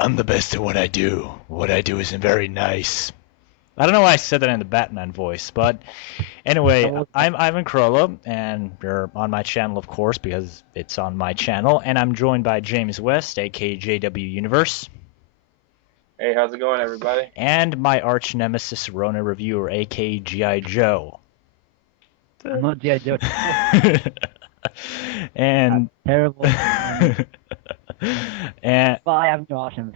I'm the best at what I do. What I do isn't very nice. I don't know why I said that in the Batman voice, but That anyway, was I'm Ivan Krolla, and you're on my channel, of course, because it's on my channel, and I'm joined by James West, aka JWUniverse, Hey, how's it going, everybody? and my arch nemesis Ronin Reviewer, aka GI Joe. I'm not G.I. Joe. That's and terrible. and But I have no options.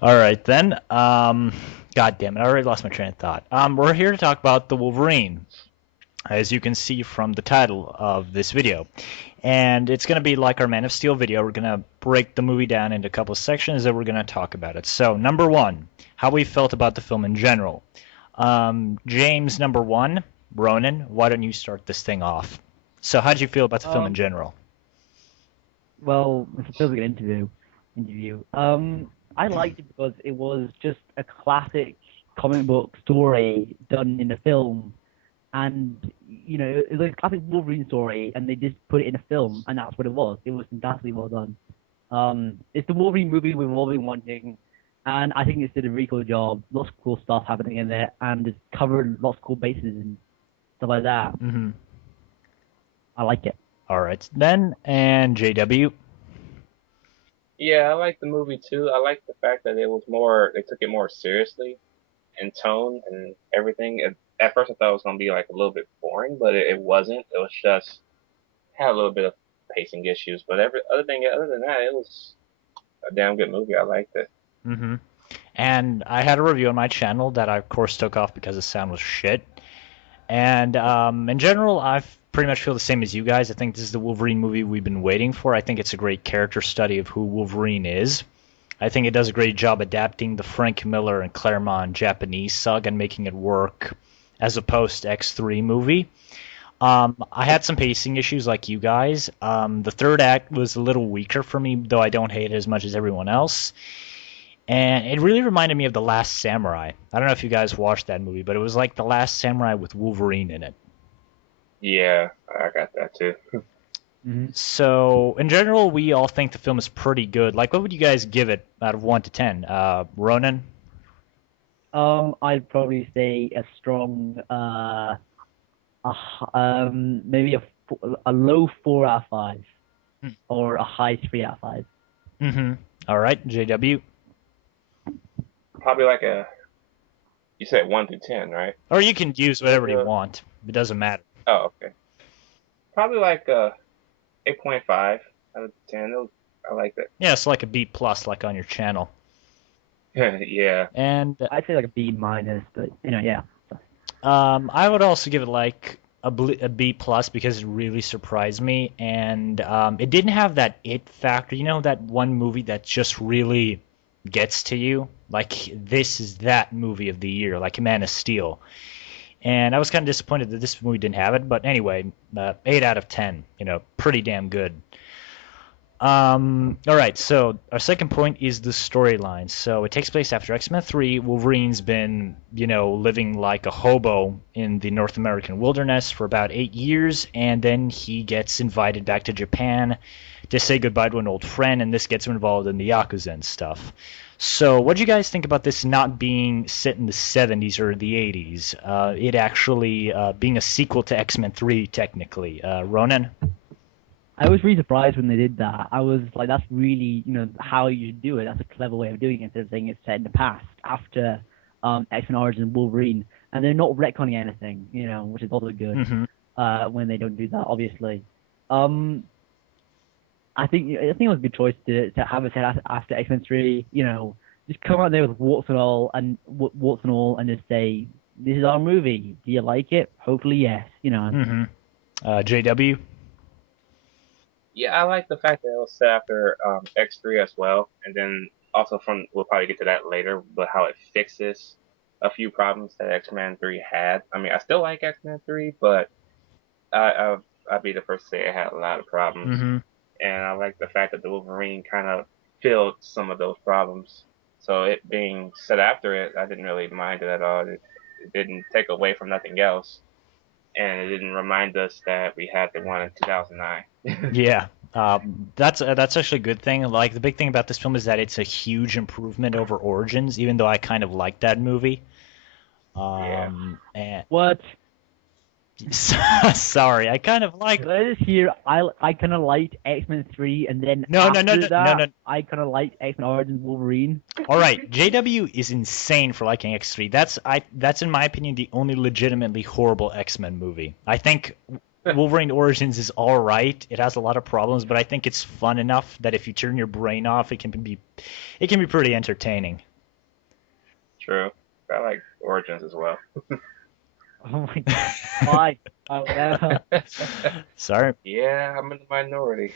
all right then. God damn it, I already lost my train of thought. We're here to talk about the Wolverine, as you can see from the title of this video. And it's going to be like our Man of Steel video. We're going to break the movie down into a couple of sections and we're going to talk about it. So, number one, how we felt about the film in general. James, number one, Ronan, why don't you start this thing off? So, how did you feel about the film in Um, general? well, it's a really good interview. I liked it because it was just a classic comic book story done in a film, and it was a classic Wolverine story, and they just put it in a film, and that's what it was. It was fantastically well done. It's the Wolverine movie we've all been wanting, and I think it did a really cool job. Lots of cool stuff happening in there, and it's covered lots of cool bases and stuff like that. Mm-hmm. I like it. All right, then, and JW. Yeah, I like the movie too. I like the fact that it was more, they took it more seriously in tone and everything. At first, I thought it was going to be like a little bit boring, but it wasn't. It was just, had a little bit of pacing issues, but other than that, it was a damn good movie. I liked it. Mm-hmm. And I had a review on my channel that I, of course, took off because the sound was shit. And in general, I pretty much feel the same as you guys. I think this is the Wolverine movie we've been waiting for. I think it's a great character study of who Wolverine is. I think it does a great job adapting the Frank Miller and Claremont Japanese saga and making it work as a post-X3 movie. I had some pacing issues like you guys. The third act was a little weaker for me, though I don't hate it as much as everyone else. And it really reminded me of The Last Samurai. I don't know if you guys watched that movie, but it was like The Last Samurai with Wolverine in it. Yeah, I got that too. Hmm. So, in general, we all think the film is pretty good. Like, what would you guys give it out of 1 to 10? Ronan? I'd probably say a strong, maybe a low 4 out of 5, or a high 3 out of 5. Mm-hmm. All right, JW? Probably like you said 1 through 10, right? Or you can use Like whatever you want. It doesn't matter. oh, okay. Probably like 8.5 out of 10. I like that. Yeah, it's like a B plus, like on your channel. Yeah. And I'd say like a B minus, but yeah. I would also give it like a B plus because it really surprised me, and it didn't have that it factor. You know that one movie that just really gets to you, like this is that movie of the year, like Man of Steel. And I was kind of disappointed that this movie didn't have it, but anyway, 8 out of 10. Pretty damn good. All right, so our second point is the storyline. So it takes place after X-Men 3. Wolverine's been, living like a hobo in the North American wilderness for about 8 years, and then he gets invited back to Japan to say goodbye to an old friend, and this gets him involved in the Yakuza and stuff. So what do you guys think about this not being set in the 70s or the 80s? It actually being a sequel to X-Men 3, technically. Ronan? I was really surprised when they did that. I was like, that's really, how you should do it. That's a clever way of doing it, instead of saying it's set in the past after X-Men Origins Wolverine, and they're not retconning anything, which is also good. Mm-hmm. When they don't do that, obviously. Um, I think it was a good choice to have it set after X-Men 3. Just come out there with warts and all, and just say, "This is our movie. Do you like it? Hopefully, yes." Mm-hmm. JW? Yeah, I like the fact that it was set after X3 as well, and then also we'll probably get to that later, but how it fixes a few problems that X-Men 3 had. I mean, I still like X-Men 3, but I'd be the first to say it had a lot of problems, Mm-hmm. and I like the fact that the Wolverine kind of filled some of those problems. So it being set after it, I didn't really mind it at all. It didn't take away from nothing else, and it didn't remind us that we had the one in 2009. Yeah. That's actually a good thing. Like the big thing about this film is that it's a huge improvement over Origins, even though I kind of liked that movie. Yeah. And What? sorry, I kind of like. This here, I kind of liked X-Men 3, and then No, no, no, after no, no, that, no. I kind of liked X-Men Origins Wolverine. All right, JW is insane for liking X3. That's in my opinion the only legitimately horrible X-Men movie. I think Wolverine Origins is all right. It has a lot of problems, but I think it's fun enough that if you turn your brain off, it can be pretty entertaining. True. I like Origins as well. Oh my god, why? Oh, yeah. Sorry. Yeah, I'm in the minority.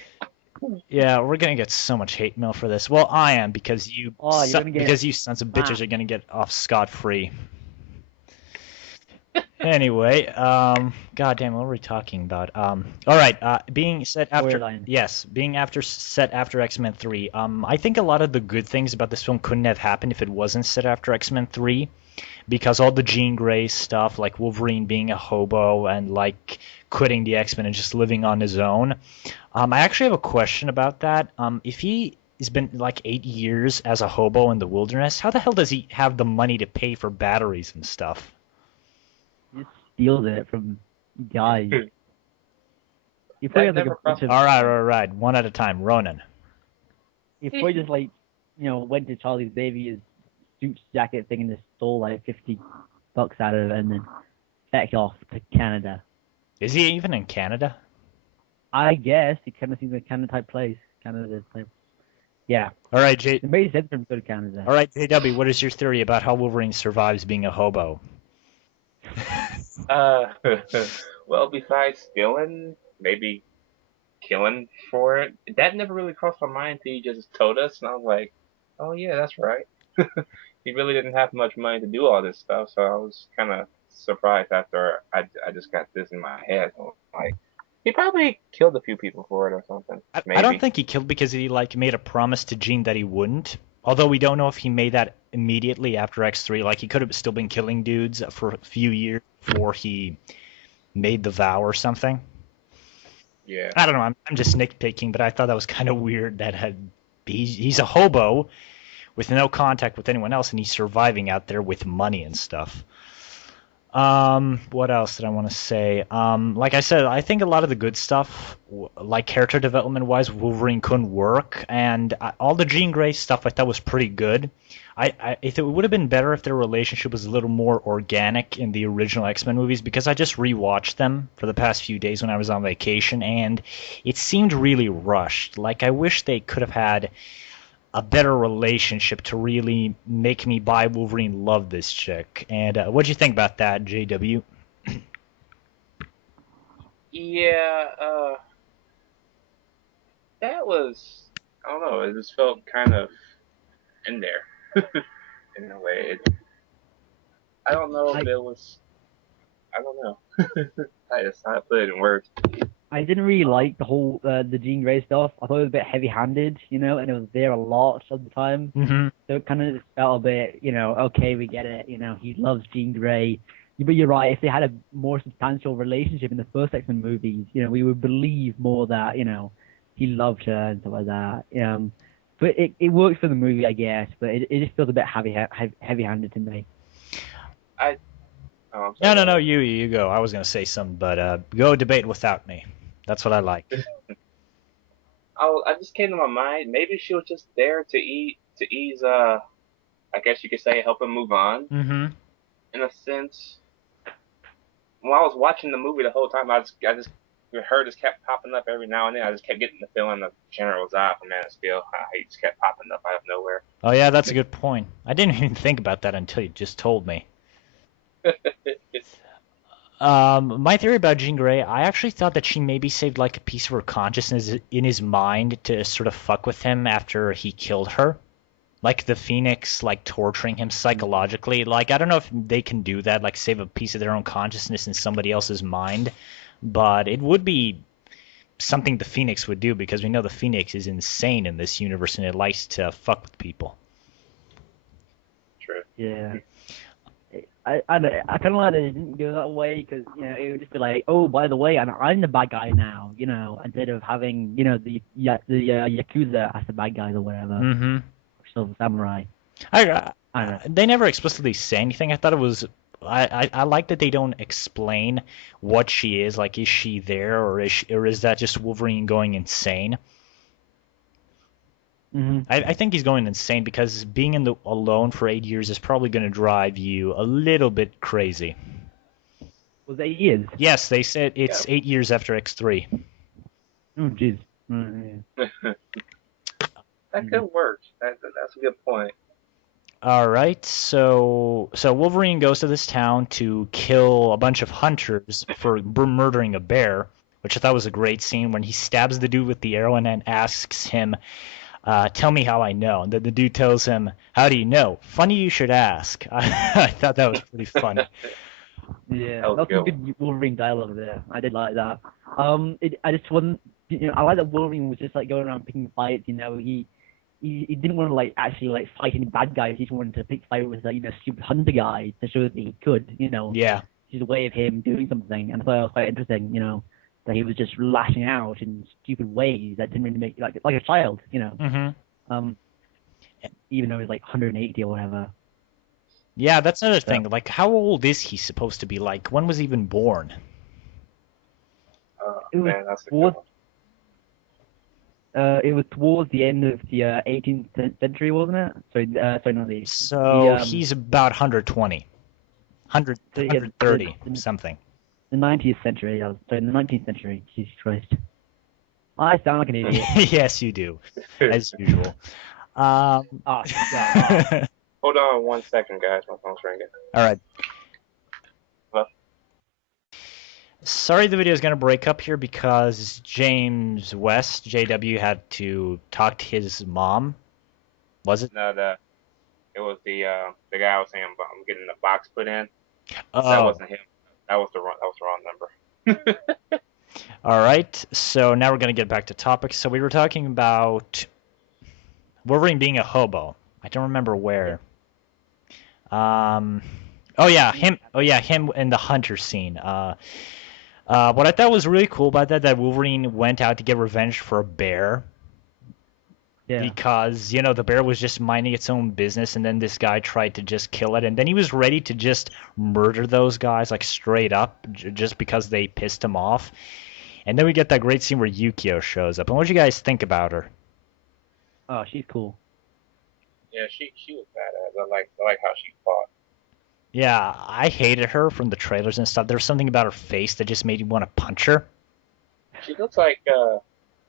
Yeah, we're gonna get so much hate mail for this. Well, I am Oh, you're gonna get because you sons of bitches are gonna get off scot-free. Anyway, goddamn, what were we talking about? All right, being set after Storyline. yes, being after set after X-Men 3. I think a lot of the good things about this film couldn't have happened if it wasn't set after X-Men 3, because all the Jean Grey stuff, like Wolverine being a hobo and like quitting the X-Men and just living on his own. I actually have a question about that. If he has been like 8 years as a hobo in the wilderness, how the hell does he have the money to pay for batteries and stuff? He just steals it from guys. He probably has like a never bunch crossed of. All right, one at a time. Ronan. He probably just like, went to Charlie's Baby, suit jacket thing, and just stole like $50 out of it, and then backed off to Canada. Is he even in Canada? I guess it kind of seems like Canada type place. Canada type. Yeah, All right, J. it made sense for him to go to Canada. All right, JW. What is your theory about how Wolverine survives being a hobo? Uh, well, besides stealing, maybe killing for it, that never really crossed my mind until you just told us, and I was like, oh yeah, that's right. He really didn't have much money to do all this stuff, so I was kind of surprised after I just got this in my head. I was like, he probably killed a few people for it or something. I don't Maybe. think he killed because he like made a promise to Jean that he wouldn't. Although we don't know if he made that immediately after X3. Like he could have still been killing dudes for a few years before he made the vow or something. Yeah. I don't know. I'm just nitpicking, but I thought that was kind of weird that he's a hobo with no contact with anyone else, and he's surviving out there with money and stuff. What else did I want to say? Like I said, I think a lot of the good stuff, like character development wise, Wolverine couldn't work, and all the Jean Grey stuff I thought was pretty good. If it would have been better if their relationship was a little more organic in the original X-Men movies, because I just rewatched them for the past few days when I was on vacation, and it seemed really rushed. Like I wish they could have had a better relationship to really make me buy Wolverine love this chick. And what'd you think about that, JW? Yeah. That was, I don't know. It just felt kind of in there in a way. I don't know if I it was. I don't know. I just how to put it in words. I didn't really Um, like the whole the Jean Grey stuff. I thought it was a bit heavy-handed, and it was there a lot of the time. Mm-hmm. So it kind of just felt a bit, okay, we get it. He loves Jean Grey. But you're right. If they had a more substantial relationship in the first X-Men movies, we would believe more that he loved her and stuff like that. But it works for the movie, I guess. But it just feels a bit heavy-handed to me. I. Oh, I'm No, sorry. no, no. You go. I was gonna say something, but go debate without me. That's what I like. I just came to my mind. Maybe she was just there to ease. I guess you could say help him move on Mm-hmm. in a sense. While I was watching the movie the whole time, I just her just kept popping up every now and then. I just kept getting the feeling that General Zod from Man of Steel. He just kept popping up out of nowhere. Oh yeah, that's a good point. I didn't even think about that until you just told me. My theory about Jean Grey, I actually thought that she maybe saved like a piece of her consciousness in his mind to sort of fuck with him after he killed her. Like the Phoenix, like torturing him psychologically. Like I don't know if they can do that, like save a piece of their own consciousness in somebody else's mind, but it would be something the Phoenix would do because we know the Phoenix is insane in this universe and it likes to fuck with people. True. Yeah. I kind of like that it didn't go that way because it would just be like, oh, by the way, I'm the bad guy now, instead of having the yakuza as the bad guys or whatever, Mm-hmm. or the samurai. I don't know. They never explicitly say anything. I thought it was. I like that they don't explain what she is. Like, is she there, or is that just Wolverine going insane? Mm-hmm. I think he's going insane because being alone for 8 years is probably going to drive you a little bit crazy. Was it 8 years? Yes, they said it's 8 years after X3. Oh, jeez. Yeah. That could work. That's a good point. All right, so Wolverine goes to this town to kill a bunch of hunters for murdering a bear, which I thought was a great scene when he stabs the dude with the arrow and then asks him, "Tell me how I know." And then the dude tells him, "How do you know?" Funny you should ask. I thought that was pretty funny. Yeah, That was that's some good. good Wolverine dialogue there. I did like that. I just wasn't. I like that Wolverine was just like going around picking fights. He didn't want to actually fight any bad guys. He just wanted to pick fight with stupid hunter guy to show that he could. Yeah. Just a way of him doing something, and I thought it was quite interesting. That he was just lashing out in stupid ways that didn't really make like a child. Mm-hmm. Even though he's like 180 or whatever. Yeah, that's another thing. Like, how old is he supposed to be? Like, when was he even born? It was Man, that's a good one. It was towards the end of the 18th century, wasn't it? Sorry, not the. So he's about 120, 130, something. The 19th century. Sorry, the 19th century. Jesus Christ. I sound like an idiot. Yes, you do, as usual. God. Hold on 1 second, guys. My phone's ringing. All right. Hello? Sorry the video is going to break up here because James West, JW, had to talk to his mom. Was it? No, it was the guy I was saying about I'm getting the box put in. Oh. That wasn't him. That was the wrong number. All right. So now we're going to get back to topics. So we were talking about Wolverine being a hobo. I don't remember where. Oh yeah, him. Oh yeah, him in the hunter scene. What I thought was really cool about that Wolverine went out to get revenge for a bear. Yeah. Because, the bear was just minding its own business, and then this guy tried to just kill it, and then he was ready to just murder those guys, like, straight up, just because they pissed him off. And then we get that great scene where Yukio shows up. And what do you guys think about her? Oh, she's cool. Yeah, she was badass. I like how she fought. Yeah, I hated her from the trailers and stuff. There was something about her face that just made you want to punch her. She looks like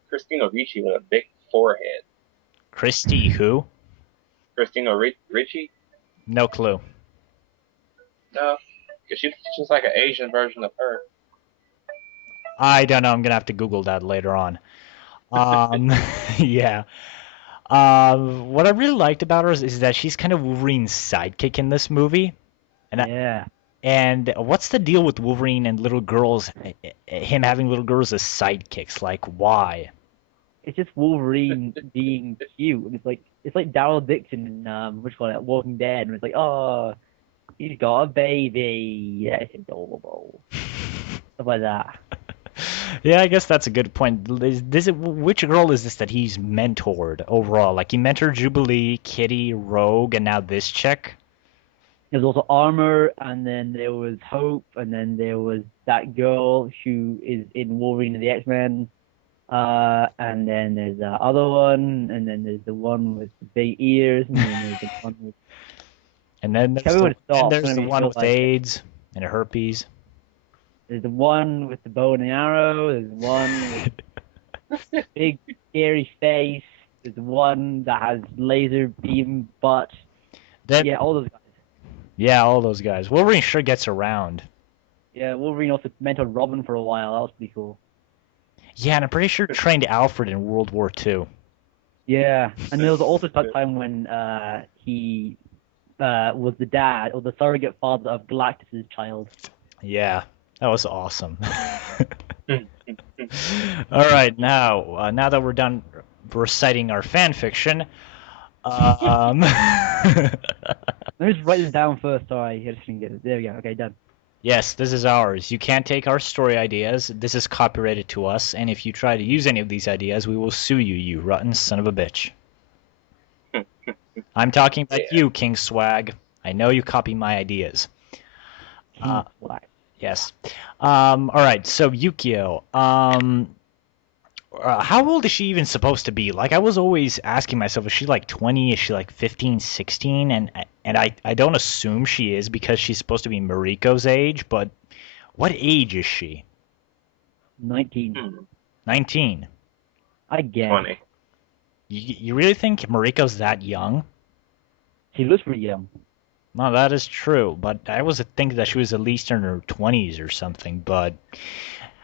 Christina Ricci with a big forehead. Christy who? Christina Ricci? No clue. No, because she's like an Asian version of her. I don't know. I'm going to have to Google that later on. Yeah. What I really liked about her is that she's kind of Wolverine's sidekick in this movie. Yeah. And what's the deal with Wolverine and little girls, him having little girls as sidekicks? Like, why? It's just Wolverine being cute. It's like Daryl Dixon in Walking Dead, and it's like, oh, he's got a baby. That's adorable. Stuff like that. Yeah, I guess that's a good point. Which girl is this that he's mentored overall? Like, he mentored Jubilee, Kitty, Rogue, and now this chick? There was also Armor, and then there was Hope, and then there was that girl who is in Wolverine and the X-Men. And then there's the other one, and then there's the one with the big ears, and then there's the one with... And then there's the one with AIDS and herpes. There's the one with the bow and the arrow. There's the one with big scary face. There's the one that has laser beam butt. Yeah, all those guys. Yeah, all those guys. Wolverine sure gets around. Yeah, Wolverine also mentored Robin for a while. That was pretty cool. Yeah, and I'm pretty sure trained Alfred in World War II. Yeah, and there was also that time when he was the dad or the surrogate father of Galactus' child. Yeah, that was awesome. All right, now that we're done reciting our fan fiction, Let me just write this down first. Sorry, I just didn't get it. There we go. Okay, done. Yes, this is ours. You can't take our story ideas. This is copyrighted to us, and if you try to use any of these ideas, we will sue you, you rotten son of a bitch. I'm talking about Yeah. you, King Swag. I know you copy my ideas. Black. Yes. All right, so Yukio. How old is she even supposed to be? Like, I was always asking myself, is she like 20? Is she like 15, 16? And I don't assume she is because she's supposed to be Mariko's age, but what age is she? 19. 19. I guess. 20. You really think Mariko's that young? She looks pretty young. No, that is true, but I was thinking that she was at least in her 20s or something, but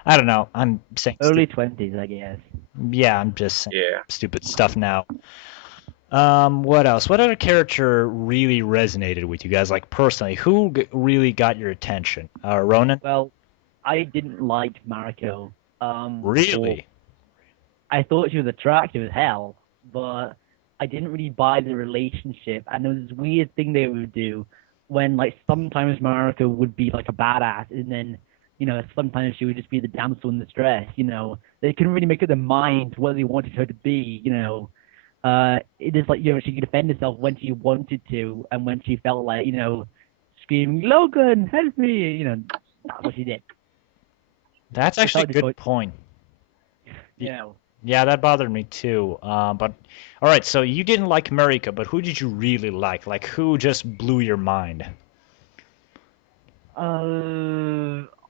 I don't know. I'm saying Early 20s, I guess. yeah, I'm just saying Yeah. stupid stuff now. What else? What other character really resonated with you guys? Like personally, who really got your attention? Ronan? Well, I didn't like Mariko. Really? I thought she was attractive as hell, but I didn't really buy the relationship. And there was this weird thing they would do when, like, sometimes Mariko would be like a badass, and then, sometimes she would just be the damsel in distress. They couldn't really make up their mind what they wanted her to be. It is like, she could defend herself when she wanted to, and when she felt like, screaming, "Logan, help me!" That's what she did. That's actually a Without good point. You know. Yeah, that bothered me too. But all right, so you didn't like Mariko, but who did you really like? Like, who just blew your mind?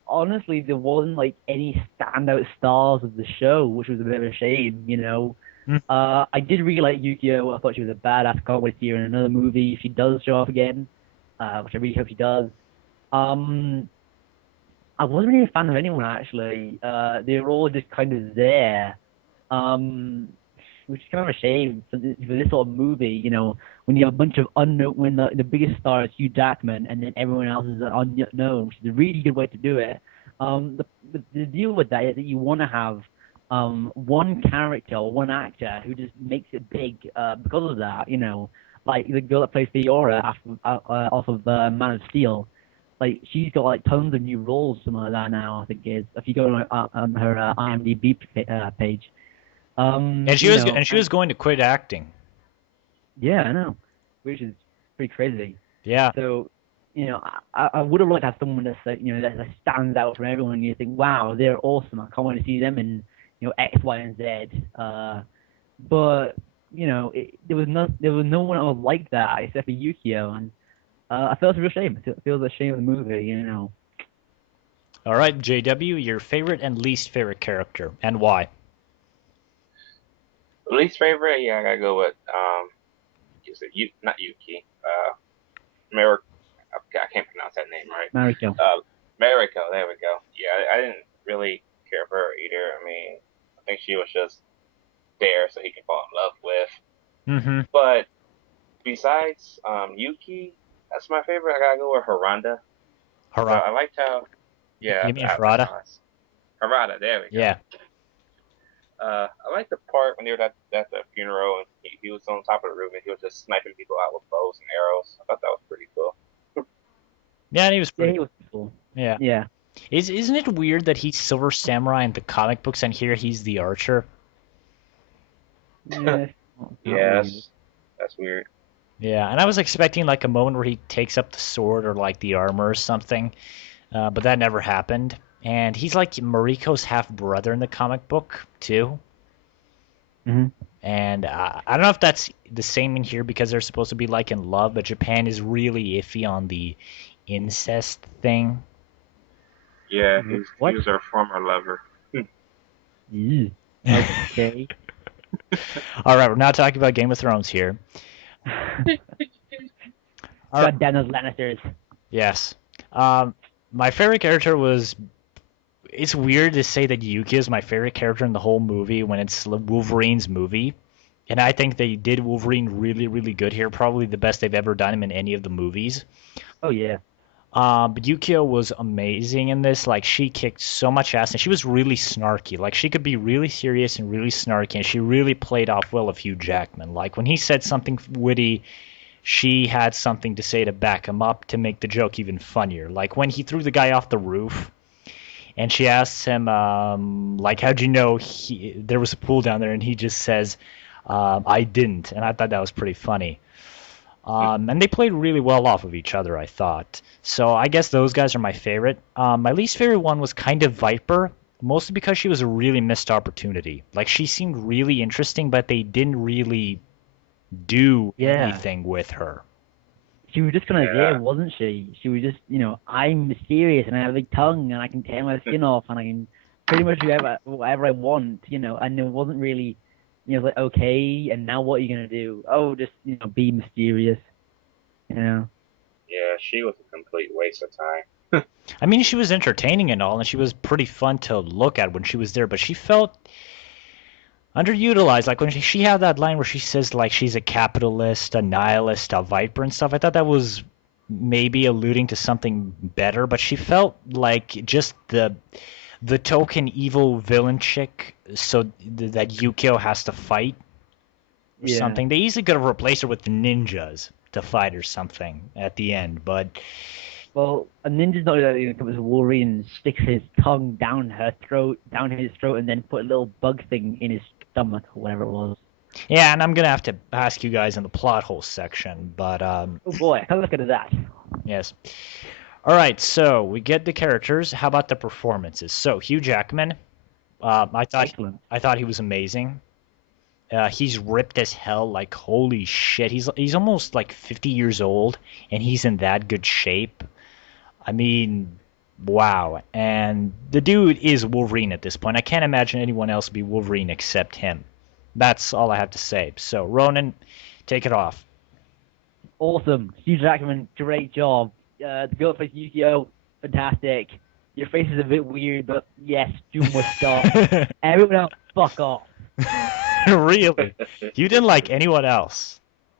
Honestly, there wasn't like any standout stars of the show, which was a bit of a shame. Hmm. I did really like Yukio. I thought she was a badass. Can't wait to see her in another movie if she does show up again, which I really hope she does. Um, I wasn't really a fan of anyone actually. They were all just kind of there. Um, which is kind of a shame for this sort of movie, when you have a bunch of unknown, when the biggest star is Hugh Jackman, and then everyone else is unknown, which is a really good way to do it. The deal with that is that you want to have one character or one actor who just makes it big because of that, like the girl that plays Fiora off of Man of Steel. Like she's got like tons of new roles, something like that now. I think it is if you go on her IMDb page. And she was going to quit acting. Yeah, I know, which is pretty crazy. Yeah. So, I would have liked to have someone that's like, that stands out from everyone. You think, wow, they're awesome. I can't wait to see them in, X, Y, and Z. But there was no one else like that except for Yukio, and I felt it's a real shame. It feels a shame of the movie. All right, JW, your favorite and least favorite character, and why? Least favorite, yeah, I gotta go with is it not Yuki, Mer. I can't pronounce that name right. Mariko. Mariko. There we go. Yeah, I didn't really care for her either. I mean, I think she was just there so he could fall in love with. Mm-hmm. But besides Yuki, that's my favorite. I gotta go with Harada. Harada. I liked how. Yeah. You mean Harada? Harada. There we go. Yeah. I like the part when they were at the funeral and he was on top of the roof and he was just sniping people out with bows and arrows. I thought that was pretty cool. Yeah, and he was Yeah, pretty. he was cool. Yeah. Yeah. Isn't it weird that he's Silver Samurai in the comic books and here he's the archer? Yeah. Yes, that's weird. Yeah, and I was expecting like a moment where he takes up the sword or like the armor or something, but that never happened. And he's like Mariko's half brother in the comic book too. Mm-hmm. And I don't know if that's the same in here because they're supposed to be like in love, but Japan is really iffy on the incest thing. Yeah, he was our former lover. Okay. All right, we're now talking about Game of Thrones here. God damn those Lannisters. Yes. My favorite character was. It's weird to say that Yuki is my favorite character in the whole movie when it's Wolverine's movie. And I think they did Wolverine really, really good here. Probably the best they've ever done him in any of the movies. Oh, yeah. But Yukio was amazing in this. Like, she kicked so much ass, and she was really snarky. Like, she could be really serious and really snarky, and she really played off well of Hugh Jackman. Like, when he said something witty, she had something to say to back him up to make the joke even funnier. Like, when he threw the guy off the roof, and she asks him, like, how'd you know there was a pool down there? And he just says, I didn't. And I thought that was pretty funny. And they played really well off of each other, I thought. So I guess those guys are my favorite. My least favorite one was kind of Viper, mostly because she was a really missed opportunity. Like, she seemed really interesting, but they didn't really do Yeah. anything with her. She was just kind of Yeah. there, wasn't she? She was just, I'm mysterious and I have a big tongue and I can tear my skin off and I can pretty much do whatever I want, and it wasn't really, like, okay, and now what are you gonna do? Oh, just, be mysterious, you know? Yeah, she was a complete waste of time. I mean, she was entertaining and all, and she was pretty fun to look at when she was there, but she felt underutilized. Like when she had that line where she says like she's a capitalist, a nihilist, a viper and stuff. I thought that was maybe alluding to something better, but she felt like just the token evil villain chick, so that Yukio has to fight or Yeah. something. They easily could have replaced her with the ninjas to fight or something at the end, but Well, a ninja's not that it was Wolverine and sticks his tongue down his throat, and then put a little bug thing in his stomach or whatever it was. yeah, and I'm gonna have to ask you guys in the plot hole section, but Oh boy, have a look at that. yes. All right, so we get the characters. How about the performances? So Hugh Jackman, Excellent. I thought he was amazing. He's ripped as hell. Like holy shit, he's almost like 50 years old, and he's in that good shape. I mean, wow. And the dude is Wolverine at this point. I can't imagine anyone else be Wolverine except him. That's all I have to say. So Ronan, take it off. Awesome. Hugh Jackman, great job. The girl face Yukio, fantastic. Your face is a bit weird, but yes, you must stop. Everyone else, fuck off. Really? You didn't like anyone else?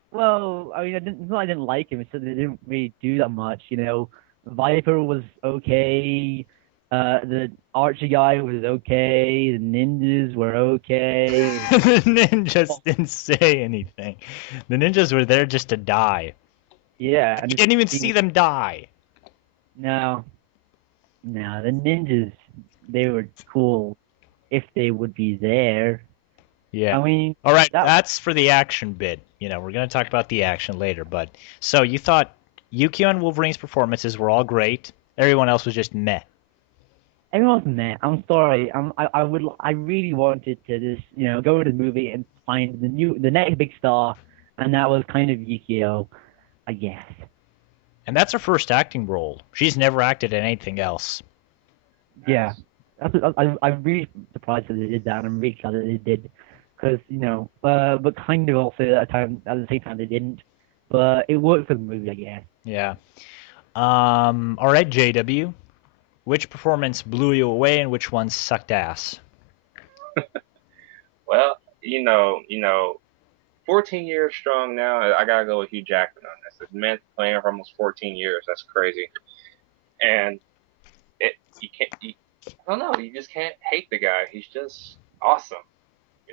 Well, I mean, it's not I didn't like him. It's that they didn't really do that much, Viper was okay. The Archie guy was okay. The ninjas were okay. The ninjas didn't say anything. The ninjas were there just to die. Yeah. You And didn't even see them die. No, no, the ninjas, they were cool if they would be there. Yeah. I mean, All right, that that's for the action bit. We're going to talk about the action later, but so you thought Yukio and Wolverine's performances were all great. Everyone else was just meh. everyone's meh. I'm sorry. I really wanted to just, go to the movie and find the next big star, and that was kind of Yukio, I guess. And that's her first acting role. She's never acted in anything else. Yeah. I'm really surprised that they did that, and I'm really glad that they did, because, but kind of also at the same time they didn't. But it worked for the movie, I guess. Yeah. All right, JW. Which performance blew you away and which one sucked ass? Well, 14 years strong now. I gotta go with Hugh Jackman on this. This man's playing for almost 14 years. That's crazy. And you can't. I don't know. You just can't hate the guy. He's just awesome.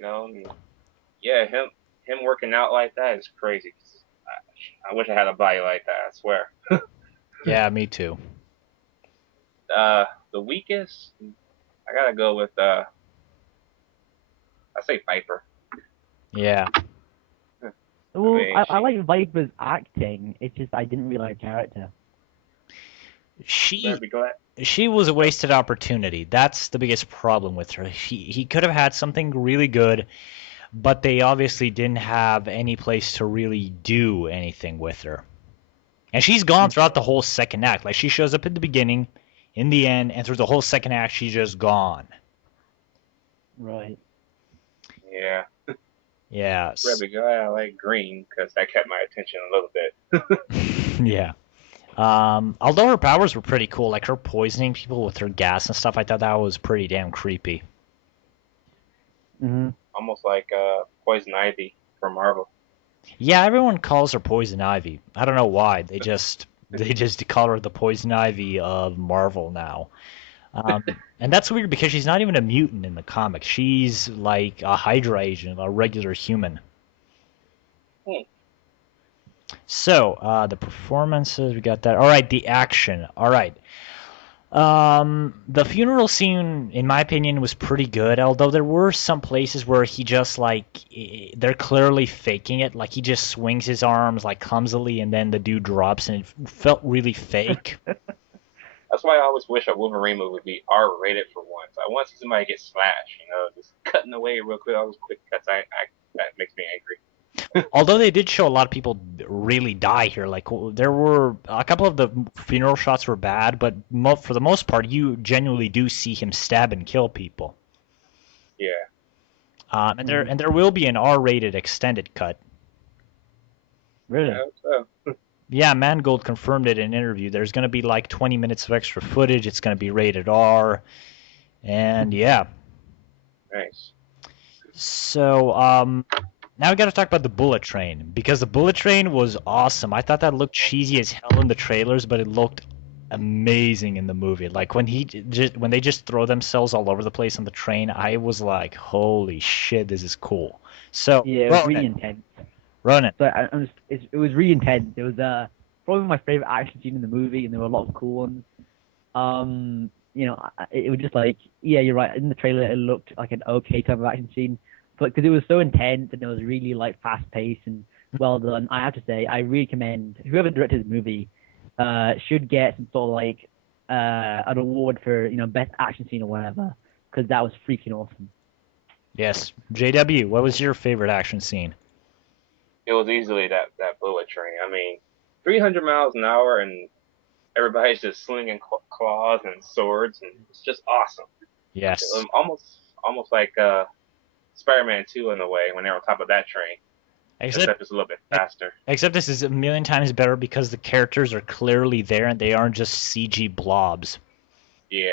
And yeah, him working out like that is crazy. I wish I had a body like that. I swear. Yeah, me too. The weakest, I gotta go with I say Viper. Yeah. Well, mean, I like Viper's acting. It's just I didn't really like her character. She Go ahead. she was a wasted opportunity. That's the biggest problem with her. He could have had something really good, but they obviously didn't have any place to really do anything with her. And she's gone throughout the whole second act. Like she shows up at the beginning, in the end, and through the whole second act she's just gone. Right. Yeah. Yeah. Really good. I like green because that kept my attention a little bit. Yeah. Although her powers were pretty cool, like her poisoning people with her gas and stuff, I thought that was pretty damn creepy. Mm-hmm. Almost like Poison Ivy from Marvel. Yeah, everyone calls her Poison Ivy. I don't know why. They just They just call her the Poison Ivy of Marvel now. And that's weird because she's not even a mutant in the comics. She's like a Hydra agent, a regular human. Hmm. So, the performances, we got that. All right, the action. All right. The funeral scene, in my opinion, was pretty good. Although there were some places where he just they're clearly faking it. Like he just swings his arms like clumsily, and then the dude drops, and it felt really fake. That's why I always wish a Wolverine movie would be R-rated for once. I want to see somebody get slashed, just cutting away real quick. All those quick cuts, that makes me angry. Although they did show a lot of people really die here. Like there were a couple of the funeral shots were bad, but for the most part, you genuinely do see him stab and kill people. Yeah. And there will be an R-rated extended cut. Really? Yeah, so. Yeah, Mangold confirmed it in an interview. There's going to be like 20 minutes of extra footage. It's going to be rated R. And yeah. Nice. So, now we got to talk about the bullet train because the bullet train was awesome. I thought that looked cheesy as hell in the trailers, but it looked amazing in the movie. Like when when they just throw themselves all over the place on the train, I was like, "Holy shit, this is cool." So, Yeah, it was really intense. Ronan. So it was really intense. It was probably my favorite action scene in the movie, and there were a lot of cool ones. It was just like, yeah, you're right. In the trailer, it looked like an okay type of action scene, but because it was so intense and it was really like fast paced and well done, I have to say I really commend whoever directed the movie. Should get some sort of like an award for best action scene or whatever, because that was freaking awesome. Yes, JW. What was your favorite action scene? It was easily that bullet train. I mean, 300 miles an hour and everybody's just slinging claws and swords, and it's just awesome. Yes. Almost like Spider-Man 2 in a way when they're on top of that train, except it's a little bit faster. Except this is a million times better because the characters are clearly there and they aren't just CG blobs. Yeah.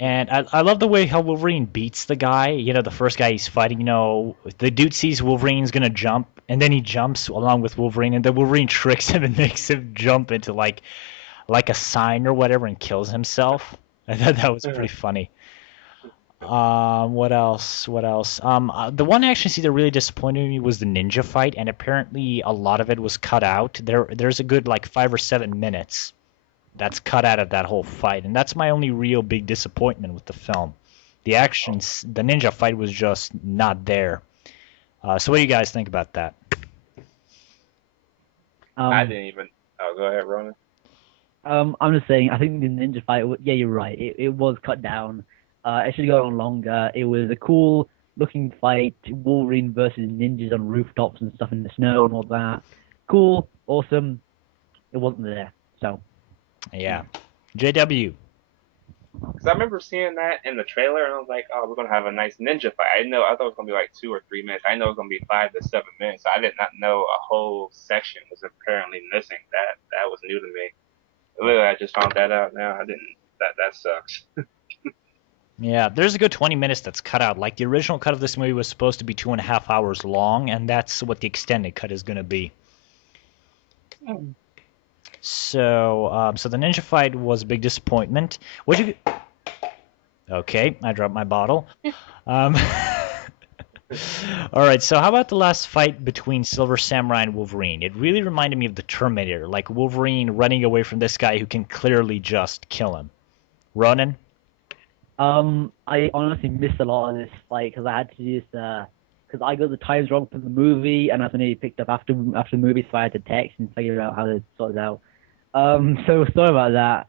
And I love the way how Wolverine beats the guy. The first guy he's fighting, the dude sees Wolverine's going to jump, and then he jumps along with Wolverine, and then Wolverine tricks him and makes him jump into like a sign or whatever and kills himself. I thought that was pretty funny. What else? The one action scene that really disappointed me was the ninja fight, and apparently a lot of it was cut out. There's a good like 5 or 7 minutes that's cut out of that whole fight, and that's my only real big disappointment with the film. The ninja fight was just not there. So what do you guys think about that? I didn't even. Oh, go ahead, Ronan. I'm just saying, I think the ninja fight, yeah, you're right. It was cut down. It should have gone on longer. It was a cool looking fight, Wolverine versus ninjas on rooftops and stuff in the snow and all that. Cool, awesome. It wasn't there, so. Yeah. JW. Because I remember seeing that in the trailer, and I was like, "Oh, we're gonna have a nice ninja fight." I thought it was gonna be like 2 or 3 minutes. I know it was gonna be 5 to 7 minutes. I did not know a whole section was apparently missing. That was new to me. Literally, I just found that out now. I didn't. That sucks. Yeah, there's a good 20 minutes that's cut out. Like the original cut of this movie was supposed to be 2.5 hours long, and that's what the extended cut is gonna be. So the ninja fight was a big disappointment. Okay, I dropped my bottle. All right, so how about the last fight between Silver Samurai and Wolverine? It really reminded me of the Terminator, like Wolverine running away from this guy who can clearly just kill him. Ronan? I honestly missed a lot of this fight because I had to just because I got the times wrong for the movie, and that's when it picked up after the movie, so I had to text and figure out how to sort it out. So sorry about that.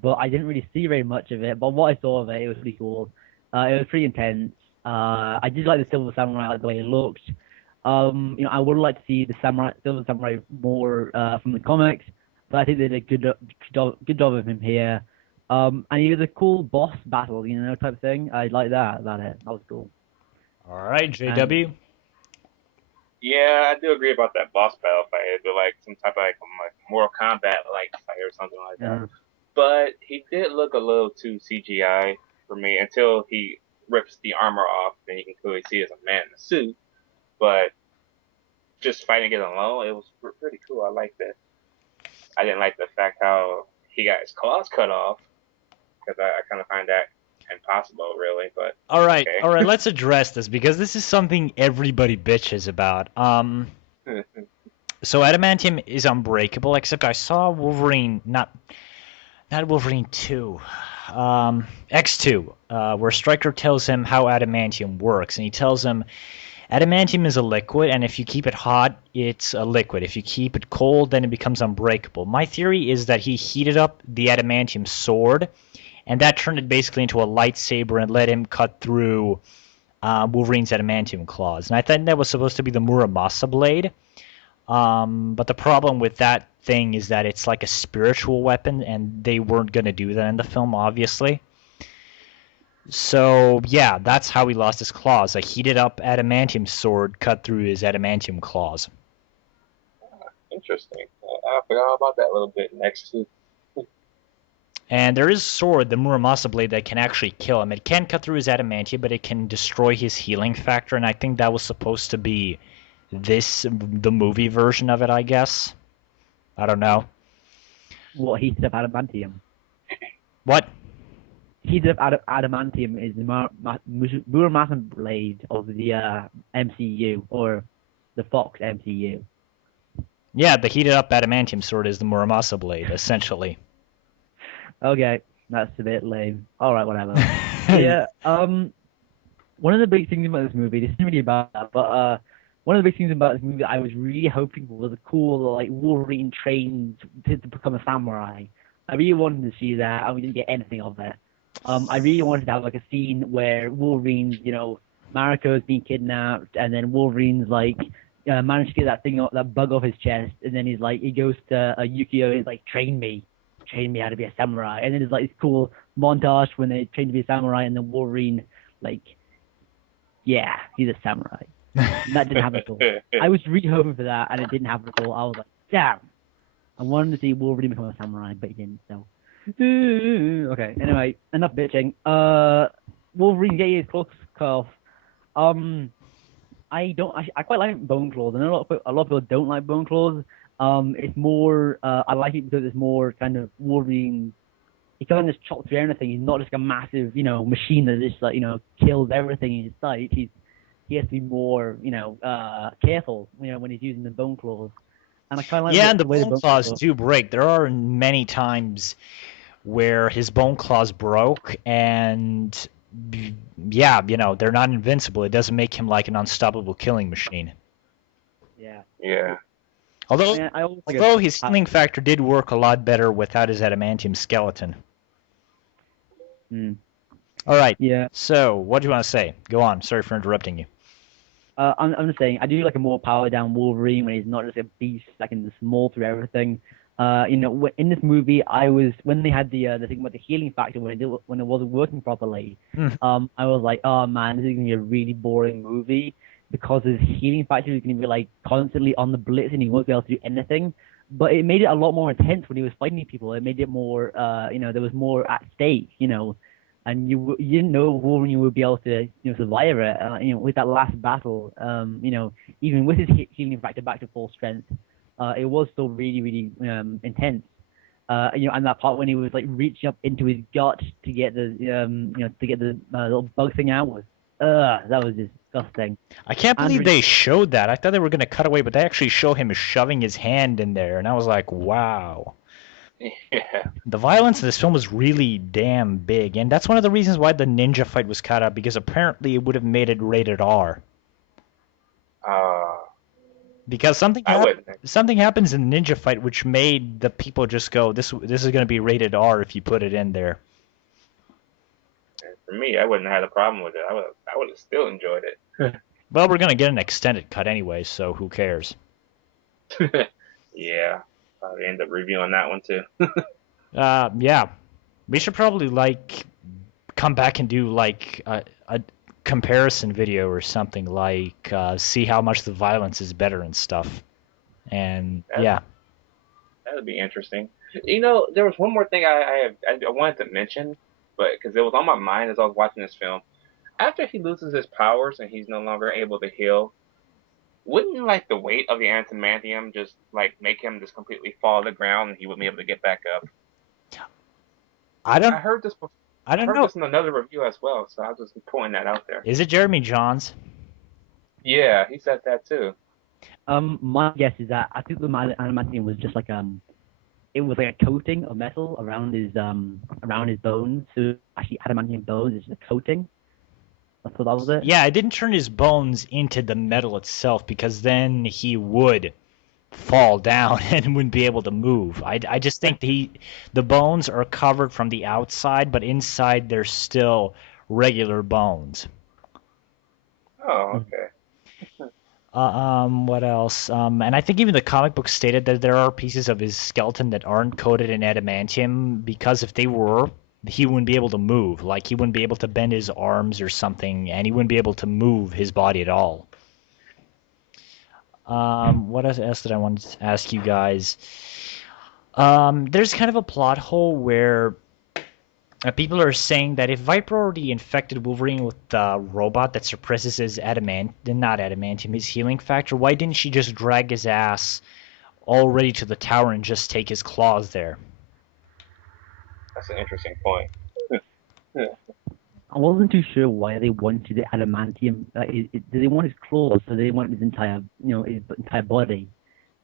But I didn't really see very much of it. But what I saw of it, it was pretty cool. It was pretty intense. I did like the Silver Samurai, like the way it looked. I would like to see the Silver Samurai more from the comics, but I think they did a good job of him here. And he was a cool boss battle, type of thing. I like that about it. That was cool. All right, JW. Yeah, I do agree about that boss battle fight. It'd be like some type of like Mortal Kombat like fight or something like that. But he did look a little too CGI for me until he rips the armor off. Then you can clearly see as a man in a suit. But just fighting it alone, it was pretty cool. I liked it. I didn't like the fact how he got his claws cut off because I kind of find that impossible, really. But okay. All right, let's address this because this is something everybody bitches about. So adamantium is unbreakable, except I saw Wolverine, not Wolverine 2, X2, where Stryker tells him how adamantium works, and he tells him adamantium is a liquid, and if you keep it hot, it's a liquid. If you keep it cold, then it becomes unbreakable. My theory is that he heated up the adamantium sword, and that turned it basically into a lightsaber and let him cut through Wolverine's adamantium claws. And I think that was supposed to be the Muramasa blade. But the problem with that thing is that it's like a spiritual weapon, and they weren't going to do that in the film, obviously. So, yeah, that's how he lost his claws. A heated up adamantium sword cut through his adamantium claws. Interesting. I forgot about that little bit next to. And there is a sword, the Muramasa blade, that can actually kill him. It can cut through his adamantium, but it can destroy his healing factor, and I think that was supposed to be the movie version of it, I guess. I don't know. What heated up adamantium? What? Heated up adamantium is the Muramasa blade of the MCU, or the Fox MCU. Yeah, the heated up adamantium sword is the Muramasa blade, essentially. Okay, that's a bit lame. Alright, whatever. Yeah, one of the big things about this movie, this isn't really about that, but one of the big things about this movie I was really hoping for was a cool, like, Wolverine trained to become a samurai. I really wanted to see that, and we didn't get anything of it. I really wanted to have, like, a scene where Wolverine's, Mariko's being kidnapped, and then Wolverine's, like, managed to get that bug off his chest, and then he goes to Yukio and he's like, train me how to be a samurai. And then there's, like, this cool montage when they train to be a samurai, and then Wolverine, like, yeah, he's a samurai. And that didn't happen at all. I was really hoping for that, and it didn't happen at all. I was like, damn. I wanted to see Wolverine become a samurai, but he didn't, so. Okay, anyway, enough bitching. Wolverine getting his claws cut off. I quite like bone claws. I know a lot of people don't like bone claws. It's more, I like it because it's more kind of Wolverine. He can't just chop through anything. He's not just a massive, machine that just, like, kills everything in his sight. He has to be more, careful, when he's using the bone claws. And I kind of like and the bone claws do break. There are many times where his bone claws broke, and yeah, they're not invincible. It doesn't make him like an unstoppable killing machine. Yeah. Yeah. Although his healing factor did work a lot better without his adamantium skeleton. All right. Yeah. So, what do you want to say? Go on. Sorry for interrupting you. I'm just saying, I do like a more powered down Wolverine when he's not just a beast that can just maul through everything. In this movie, when they had the thing about the healing factor when it wasn't working properly, I was like, oh man, this is gonna be a really boring movie because his healing factor is gonna be like constantly on the blitz and he won't be able to do anything. But it made it a lot more intense when he was fighting people. It made it more, there was more at stake, and you didn't know Wolverine would be able to survive it. With that last battle, even with his healing factor back to full strength, it was still really really intense. And that part when he was like reaching up into his gut to get the little bug thing out was that was disgusting. I can't believe they showed that. I thought they were going to cut away, but they actually show him shoving his hand in there, and I was like, wow. Yeah. The violence in this film was really damn big, and that's one of the reasons why the ninja fight was cut out, because apparently it would have made it rated R. Because something happens in the ninja fight which made the people just go, this is going to be rated R if you put it in there. For me, I wouldn't have had a problem with it. I would have still enjoyed it. Well, we're going to get an extended cut anyway, so who cares? Yeah. Probably end up reviewing that one too. Yeah. We should probably come back and do a comparison video or something, see how much the violence is better and stuff. And yeah. That would be interesting. There was one more thing I wanted to mention, but because it was on my mind as I was watching this film. After he loses his powers and he's no longer able to heal, wouldn't like the weight of the adamantium just like make him just completely fall to the ground and he wouldn't be able to get back up? I I don't. heard this. I I don't heard know. this in another review as well, so I'll just be pointing that out there. Is it Jeremy Johns? Yeah, he said that too. My guess is that I think the adamantium was just like it was like a coating of metal around his bones. So actually, adamantium bones is a coating. I thought that was it. Yeah, it didn't turn his bones into the metal itself because then he would fall down and wouldn't be able to move. I just think the bones are covered from the outside, but inside they're still regular bones. Oh, okay. What else? And I think even the comic book stated that there are pieces of his skeleton that aren't coated in adamantium because if they were, he wouldn't be able to move. Like he wouldn't be able to bend his arms or something, and he wouldn't be able to move his body at all. What else did I want to ask you guys? There's kind of a plot hole where people are saying that if Viper already infected Wolverine with the robot that suppresses his not adamantium, his healing factor, why didn't she just drag his ass already to the tower and just take his claws there? That's an interesting point. I wasn't too sure why they wanted the adamantium. Did they want his claws, so they want his entire, his entire body?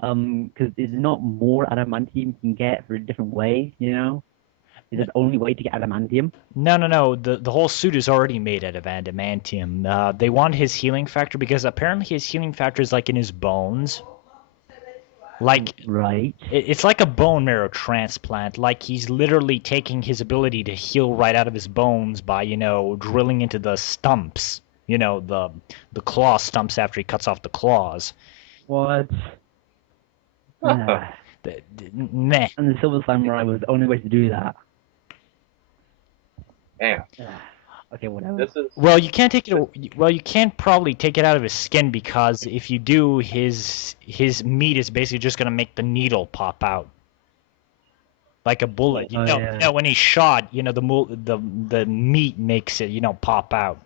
Because there's not more adamantium you can get for a different way, Is there only way to get adamantium? No. The whole suit is already made out of adamantium. They want his healing factor because apparently his healing factor is like in his bones. Like Right. it's like a bone marrow transplant. Like he's literally taking his ability to heal right out of his bones by, drilling into the stumps. The claw stumps after he cuts off the claws. What? Meh. And the Silver Samurai was the only way to do that. Damn. Okay, whatever. This is Well, you can't take it. Well, you can't probably take it out of his skin because if you do, his meat is basically just gonna make the needle pop out, like a bullet. Yeah. When he's shot, the meat makes it, pop out.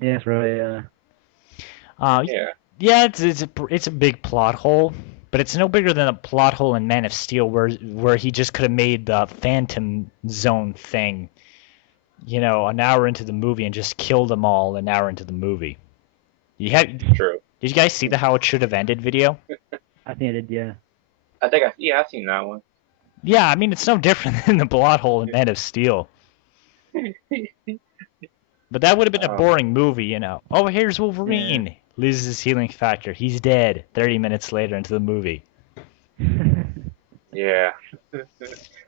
Yes, right. Yeah. yeah. Yeah, it's a big plot hole, but it's no bigger than a plot hole in Man of Steel where he just could have made the Phantom Zone thing. An hour into the movie and just killed them all an hour into the movie. True. Did you guys see the how it should have ended video? I think I did. Yeah. I've seen that one. Yeah, I mean it's no different than the plot hole in Man of Steel. But that would have been a boring movie, Oh, here's Wolverine. Yeah. Loses his healing factor. He's dead. 30 minutes later into the movie. Yeah.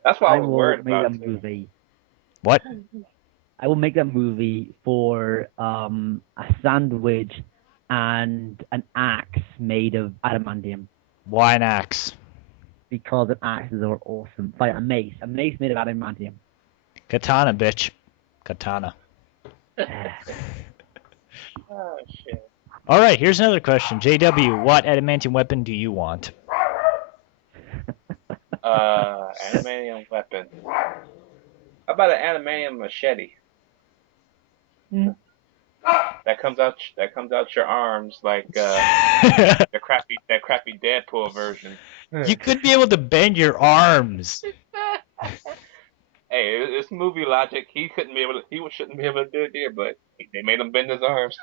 That's why I was worried make about that movie. What? I will make that movie for a sandwich and an axe made of adamantium. Why an axe? Because an axes are awesome. Like a mace made of adamantium. Katana, bitch. Katana. Oh shit. All right, here's another question. JW, what adamantium weapon do you want? Adamantium weapon. How about an adamantium machete? That comes out your arms like the crappy Deadpool version. You could be able to bend your arms. Hey, it's movie logic. He shouldn't be able to do it there, but they made him bend his arms.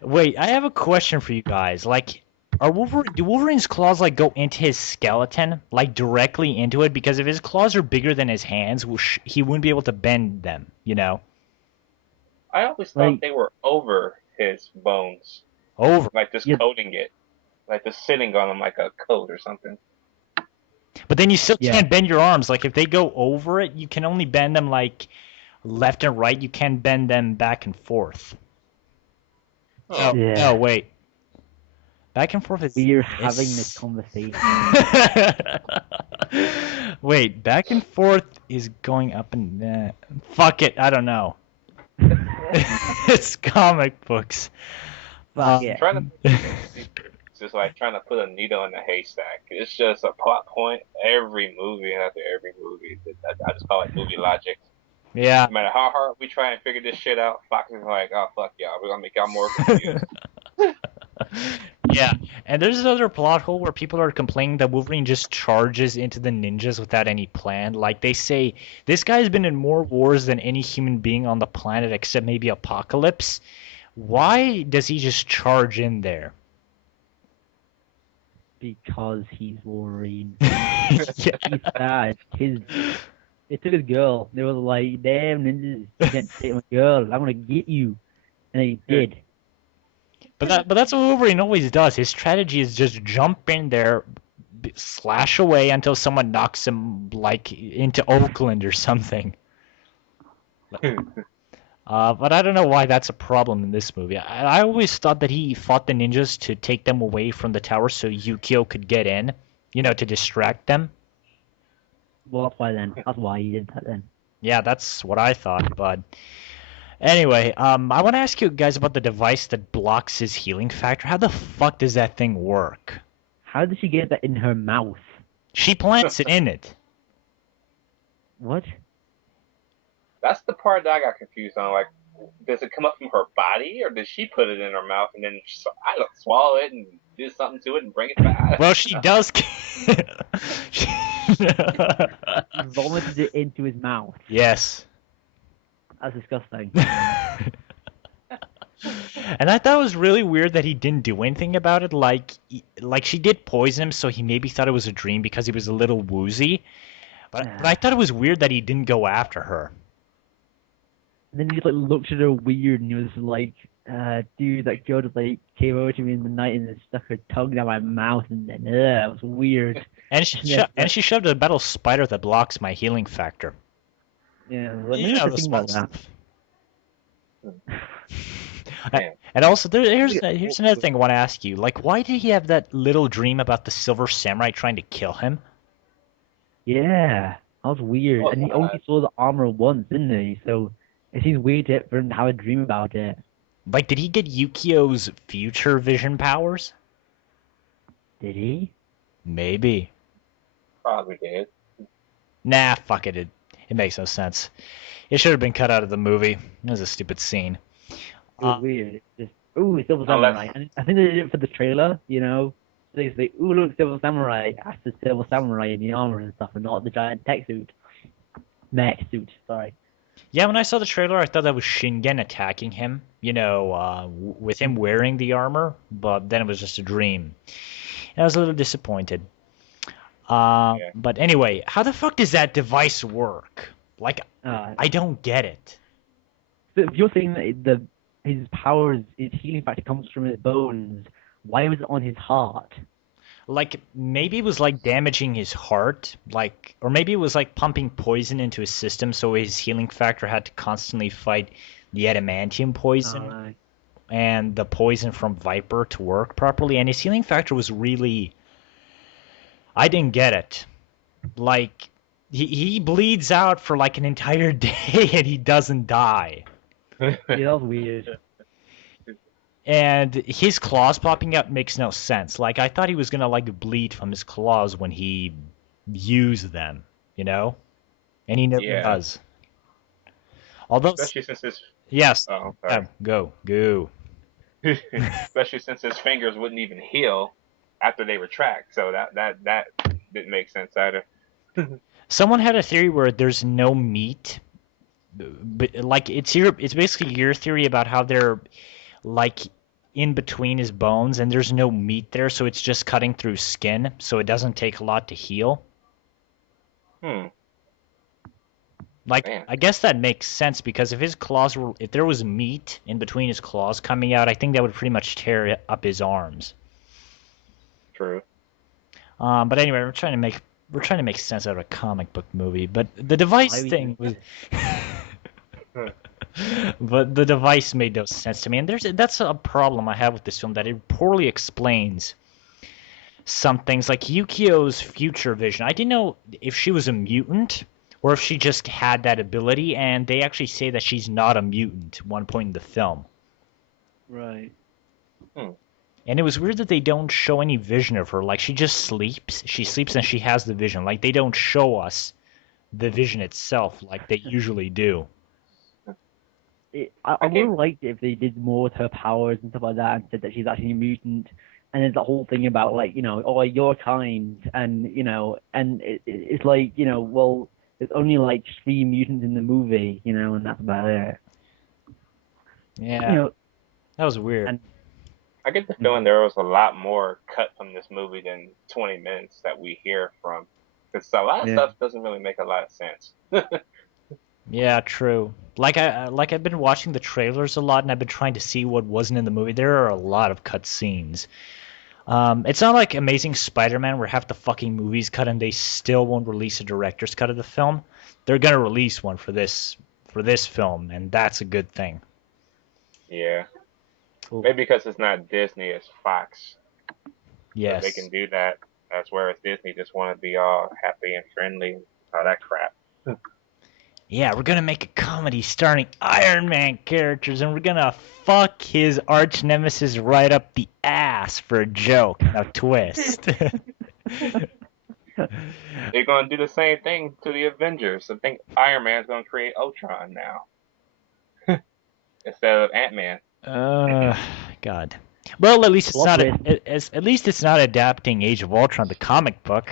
Wait, I have a question for you guys. Like, do Wolverine's claws go into his skeleton, directly into it? Because if his claws are bigger than his hands, he wouldn't be able to bend them. I always thought they were over his bones. Over. Like just coating it, like just sitting on him like a coat or something. But then you still can't bend your arms. Like if they go over it, you can only bend them left and right. You can't bend them back and forth. Oh. Yeah. No, wait. Back and forth is... We're having this conversation. Wait, back and forth is going up and down. Fuck it, I don't know. It's comic books. It's just like trying to put a needle in a haystack. It's just a plot point every movie, and after every movie, I just call it movie logic. Yeah. No matter how hard we try and figure this shit out, Fox is like, oh fuck y'all, we're gonna make y'all more confused. And there's another plot hole where people are complaining that Wolverine just charges into the ninjas without any plan. Like they say, this guy's been in more wars than any human being on the planet except maybe Apocalypse. Why does he just charge in there? Because he's Wolverine. Yeah. He's bad. They took his girl. They were like, damn, ninjas, you can't take my girl. I'm gonna get you. And they did. But that's what Wolverine always does. His strategy is just jump in there, slash away until someone knocks him like into Oakland or something. But I don't know why that's a problem in this movie. I always thought that he fought the ninjas to take them away from the tower so Yukio could get in, to distract them. Well, that's why then. That's why he did that then. Yeah, that's what I thought. But anyway, I want to ask you guys about the device that blocks his healing factor. How the fuck does that thing work? How did she get that in her mouth? She plants it in it. What? That's the part that I got confused on. Like, does it come up from her body, or does she put it in her mouth and then I don't swallow it and do something to it and bring it back? Well, she does. He vomited it into his mouth. Yes. That's disgusting. And I thought it was really weird that he didn't do anything about it. Like she did poison him, so he maybe thought it was a dream because he was a little woozy. But I thought it was weird that he didn't go after her. And then he just looked at her weird and he was like, dude, that girl just came over to me in the night and stuck her tongue down my mouth and then it was weird. And she shoved a metal spider that blocks my healing factor. Yeah, The about that. And also, here's another thing I want to ask you. Like, why did he have that little dream about the Silver Samurai trying to kill him? Yeah, that was weird. And he only saw the armor once, didn't he? So it seems weird for him to have a dream about it. Like, did he get Yukio's future vision powers? Did he? Maybe. Probably did. Nah, fuck it. It makes no sense. It should have been cut out of the movie. It was a stupid scene. It was weird. It's Silver Samurai. And I think they did it for the trailer, They say, ooh, look, Silver Samurai. That's the Silver Samurai in the armor and stuff, and not the giant tech suit. Mech suit, sorry. Yeah, when I saw the trailer, I thought that was Shingen attacking him, with him wearing the armor, but then it was just a dream. And I was a little disappointed. But anyway, how the fuck does that device work? Like, I don't get it. If you're saying that his powers, his healing factor comes from his bones, why was it on his heart? Like, maybe it was like damaging his heart, or maybe it was like pumping poison into his system, so his healing factor had to constantly fight the adamantium poison and the poison from Viper to work properly. And his healing factor was really, I didn't get it. Like, he bleeds out for like an entire day and he doesn't die. Yeah, that was weird. And his claws popping out makes no sense. Like, I thought he was gonna bleed from his claws when he used them, And he never does. Although, especially since his yes, go. Especially since his fingers wouldn't even heal after they retract, so that didn't make sense either. Someone had a theory where there's no meat, but it's basically your theory about how they're in between his bones and there's no meat there, so it's just cutting through skin, so it doesn't take a lot to heal. Man. I guess that makes sense, because if there was meat in between his claws coming out, I think that would pretty much tear up his arms. True. But anyway, we're trying to make sense out of a comic book movie, but the device thing was But the device made no sense to me, and that's a problem I have with this film, that it poorly explains some things, like Yukio's future vision. I didn't know if she was a mutant or if she just had that ability, and they actually say that she's not a mutant at one point in the film. Right. And it was weird that they don't show any vision of her. Like, she just sleeps. She sleeps and she has the vision. Like, they don't show us the vision itself like they usually do. I would have liked it if they did more with her powers and stuff like that, and said that she's actually a mutant, and there's the whole thing about like, oh, you're kind, and and it's like, well, there's only like 3 mutants in the movie, and that's about it. Yeah, that was weird. And I get the feeling there was a lot more cut from this movie than 20 minutes that we hear from, because a lot of stuff doesn't really make a lot of sense. Yeah, true. I've been watching the trailers a lot, and I've been trying to see what wasn't in the movie. There are a lot of cut scenes. It's not like Amazing Spider-Man where half the fucking movie's cut and they still won't release a director's cut of the film. They're gonna release one for this film, and that's a good thing. Yeah. cool. Maybe because it's not Disney, it's Fox. Yes. So they can do that. That's whereas Disney just want to be all happy and friendly, all that crap. Yeah, we're gonna make a comedy starring Iron Man characters, and we're gonna fuck his arch nemesis right up the ass for a joke, a twist. They're gonna do the same thing to the Avengers. I think Iron Man's gonna create Ultron now instead of Ant-Man. God. Well, at least it's not. Wolverine. At least it's not adapting Age of Ultron, the comic book.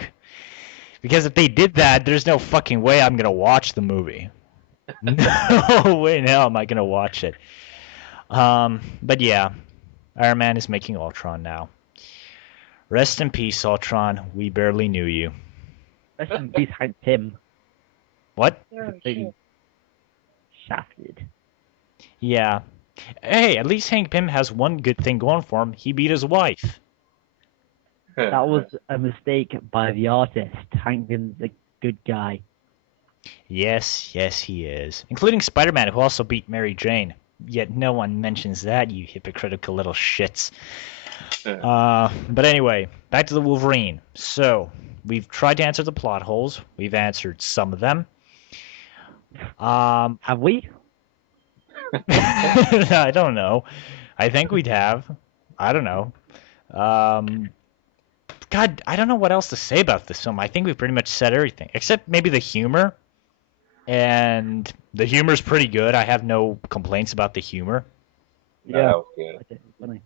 Because if they did that, there's no fucking way I'm gonna watch the movie. No way in hell am I gonna watch it. But yeah, Iron Man is making Ultron now. Rest in peace, Ultron. We barely knew you. Rest in peace, Hank Pym. What? Completely shafted. Yeah. Hey, at least Hank Pym has one good thing going for him. He beat his wife. That was a mistake by the artist. Hank Pym's a good guy. Yes, he is. Including Spider-Man, who also beat Mary Jane. Yet no one mentions that, you hypocritical little shits. But anyway, back to the Wolverine. So, we've tried to answer the plot holes. We've answered some of them. Have we? I don't know. I think we'd have. I don't know. God, I don't know what else to say about this film. I think we've pretty much said everything. Except maybe the humor. And the humor's pretty good. I have no complaints about the humor. Yeah. Okay. Funny.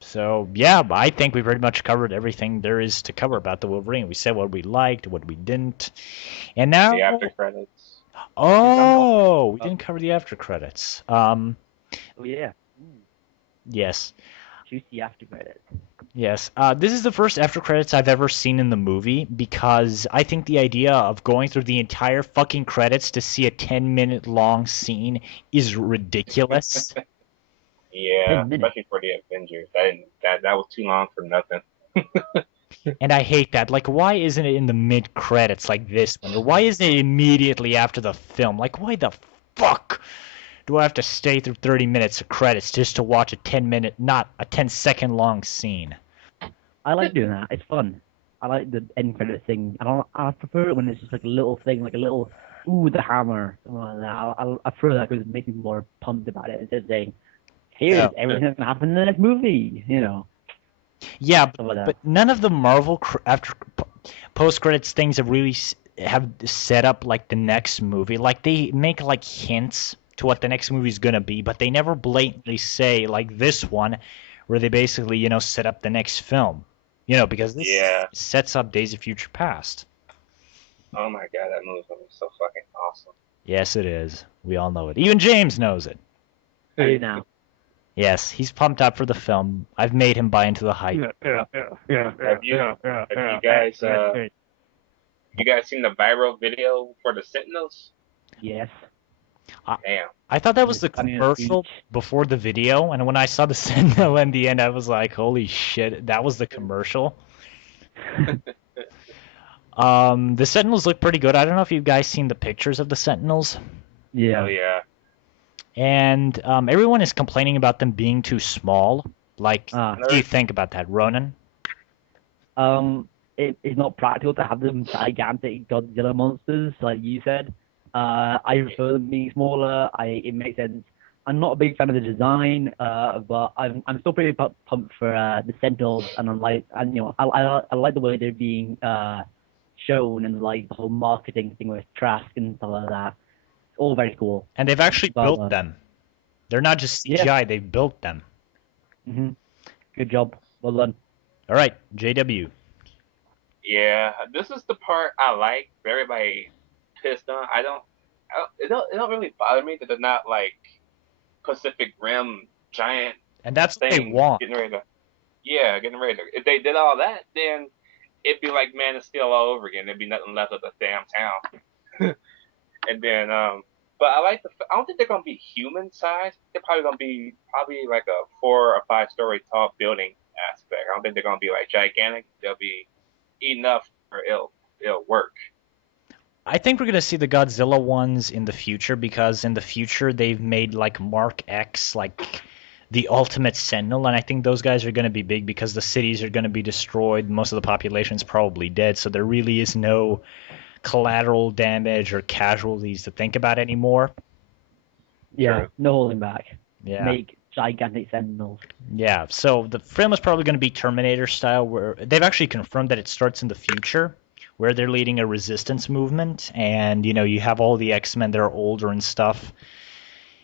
So, yeah, I think we pretty much covered everything there is to cover about the Wolverine. We said what we liked, what we didn't. And now... The after credits. Oh, we didn't cover the after credits. Oh, yeah. Yes. Juicy after credits. Yes. This is the first after credits I've ever seen in the movie because I think the idea of going through the entire fucking credits to see a 10-minute long scene is ridiculous. Yeah, especially for the Avengers. That was too long for nothing. And I hate that. Like, why isn't it in the mid-credits like this one? Or why isn't it immediately after the film? Like, why the fuck do I have to stay through 30 minutes of credits just to watch a 10-minute, not a 10-second long scene? I like doing that. It's fun. I like the end credit thing. I prefer it when it's just like a little thing, like a little, ooh, the hammer, something like that. I prefer that because it makes me more pumped about it. Instead of saying, here's everything that's going to happen in the next movie, Yeah, like but none of the Marvel after post-credits things have set up like the next movie. Like, they make like hints to what the next movie is going to be, but they never blatantly say, like this one, where they basically, set up the next film. Because this sets up Days of Future Past. Oh my god, that movie's gonna be so fucking awesome. Yes, it is. We all know it. Even James knows it. I do now. Yes, he's pumped up for the film. I've made him buy into the hype. Have you guys seen the viral video for the Sentinels? Yes. Damn. I thought that was the commercial before the video, and when I saw the Sentinel in the end, I was like, holy shit, that was the commercial. The Sentinels look pretty good. I don't know if you guys seen the pictures of the Sentinels. Yeah. Oh, yeah. And everyone is complaining about them being too small. Like, what do you think about that, Ronan? It's not practical to have them gigantic Godzilla monsters, like you said. I prefer them being smaller. It makes sense. I'm not a big fan of the design, but I'm still pretty pumped for the Sentinels, and I like the way they're being shown, and like the whole marketing thing with Trask and stuff like that. It's all very cool. And they've actually built them. They're not just CGI. They've built them. Mm-hmm. Good job. Well done. All right, JW. Yeah, this is the part I like. Everybody pissed on. It don't really bother me that they're not like Pacific Rim giant And that's what they things want. getting ready to. Yeah, getting ready to. If they did all that, then it'd be like Man of Steel all over again. There'd be nothing left of the damn town. And then, but I like the. I don't think they're gonna be human sized. They're probably gonna be like a 4 or 5 story tall building aspect. I don't think they're gonna be like gigantic. They'll be enough for it'll work. I think we're gonna see the Godzilla ones in the future because in the future they've made like Mark X like the ultimate sentinel, and I think those guys are gonna be big because the cities are gonna be destroyed, most of the population's probably dead, so there really is no collateral damage or casualties to think about anymore. Yeah, True. no holding back. Yeah. Make gigantic sentinels. Yeah, so the film is probably going to be Terminator style, where they've actually confirmed that it starts in the future, where they're leading a resistance movement, and you have all the X-Men that are older and stuff.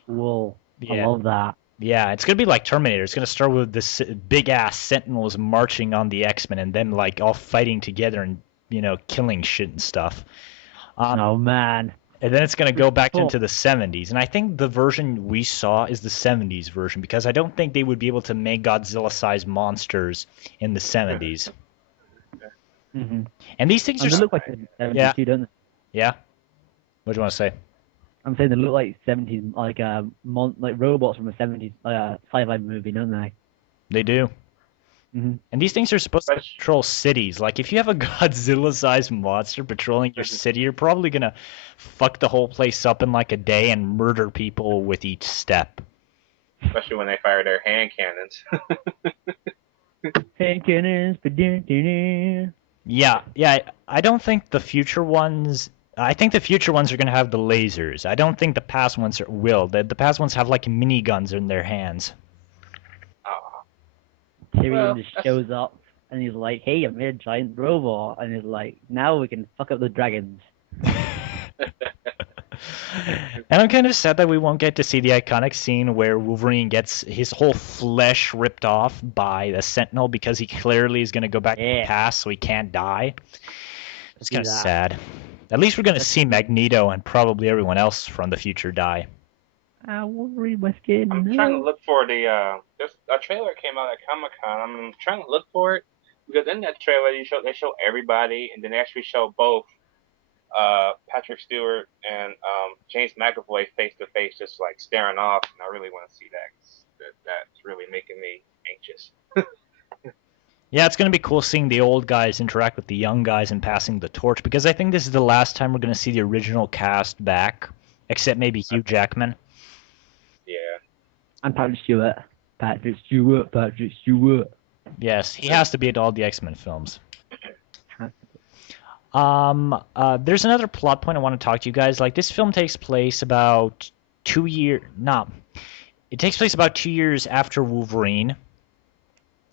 Whoa, I Yeah, love that. yeah, it's going to be like Terminator. It's going to start with this big ass Sentinels marching on the X-Men, and them like all fighting together and killing shit and stuff. Oh man. And then it's going to go back Cool. into the 70s. And I think the version we saw is the 70s version because I don't think they would be able to make Godzilla-sized monsters in the 70s. Mm-hmm. And these things And are... they look like the 70s Yeah. too, don't they? Yeah? What do you want to say? I'm saying they look like 70s, like like robots from a 70s sci-fi movie, don't they? They do. Mm-hmm. And these things are supposed to patrol cities. Like, if you have a Godzilla-sized monster patrolling your city, you're probably going to fuck the whole place up in like a day and murder people with each step. Especially when they fire their hand cannons. Hand cannons, ba-dun-dun-dun. Yeah. I don't think the future ones... I think the future ones are going to have the lasers. I don't think the past ones will. The past ones have like miniguns in their hands. Tyrion just shows up and he's like, "Hey, I made a giant robot," and he's like, "Now we can fuck up the dragons." And I'm kind of sad that we won't get to see the iconic scene where Wolverine gets his whole flesh ripped off by the Sentinel because he clearly is going to go back to the past so he can't die. It's kind of sad. At least we're going to see Magneto and probably everyone else from the future die. Wolverine, my skin. I'm trying to look for there's a trailer came out at Comic-Con. I'm trying to look for it because in that trailer they show everybody, and then they actually show both Patrick Stewart and James McAvoy face to face, just like staring off. And I really want to see that. That's really making me anxious. Yeah, it's going to be cool seeing the old guys interact with the young guys and passing the torch because I think this is the last time we're going to see the original cast back, except maybe Hugh Jackman. Yeah. And Patrick Stewart. Patrick Stewart. Yes, he has to be at all the X-Men films. There's another plot point I want to talk to you guys. Like, this film takes place about 2 years... No. It takes place about 2 years after Wolverine,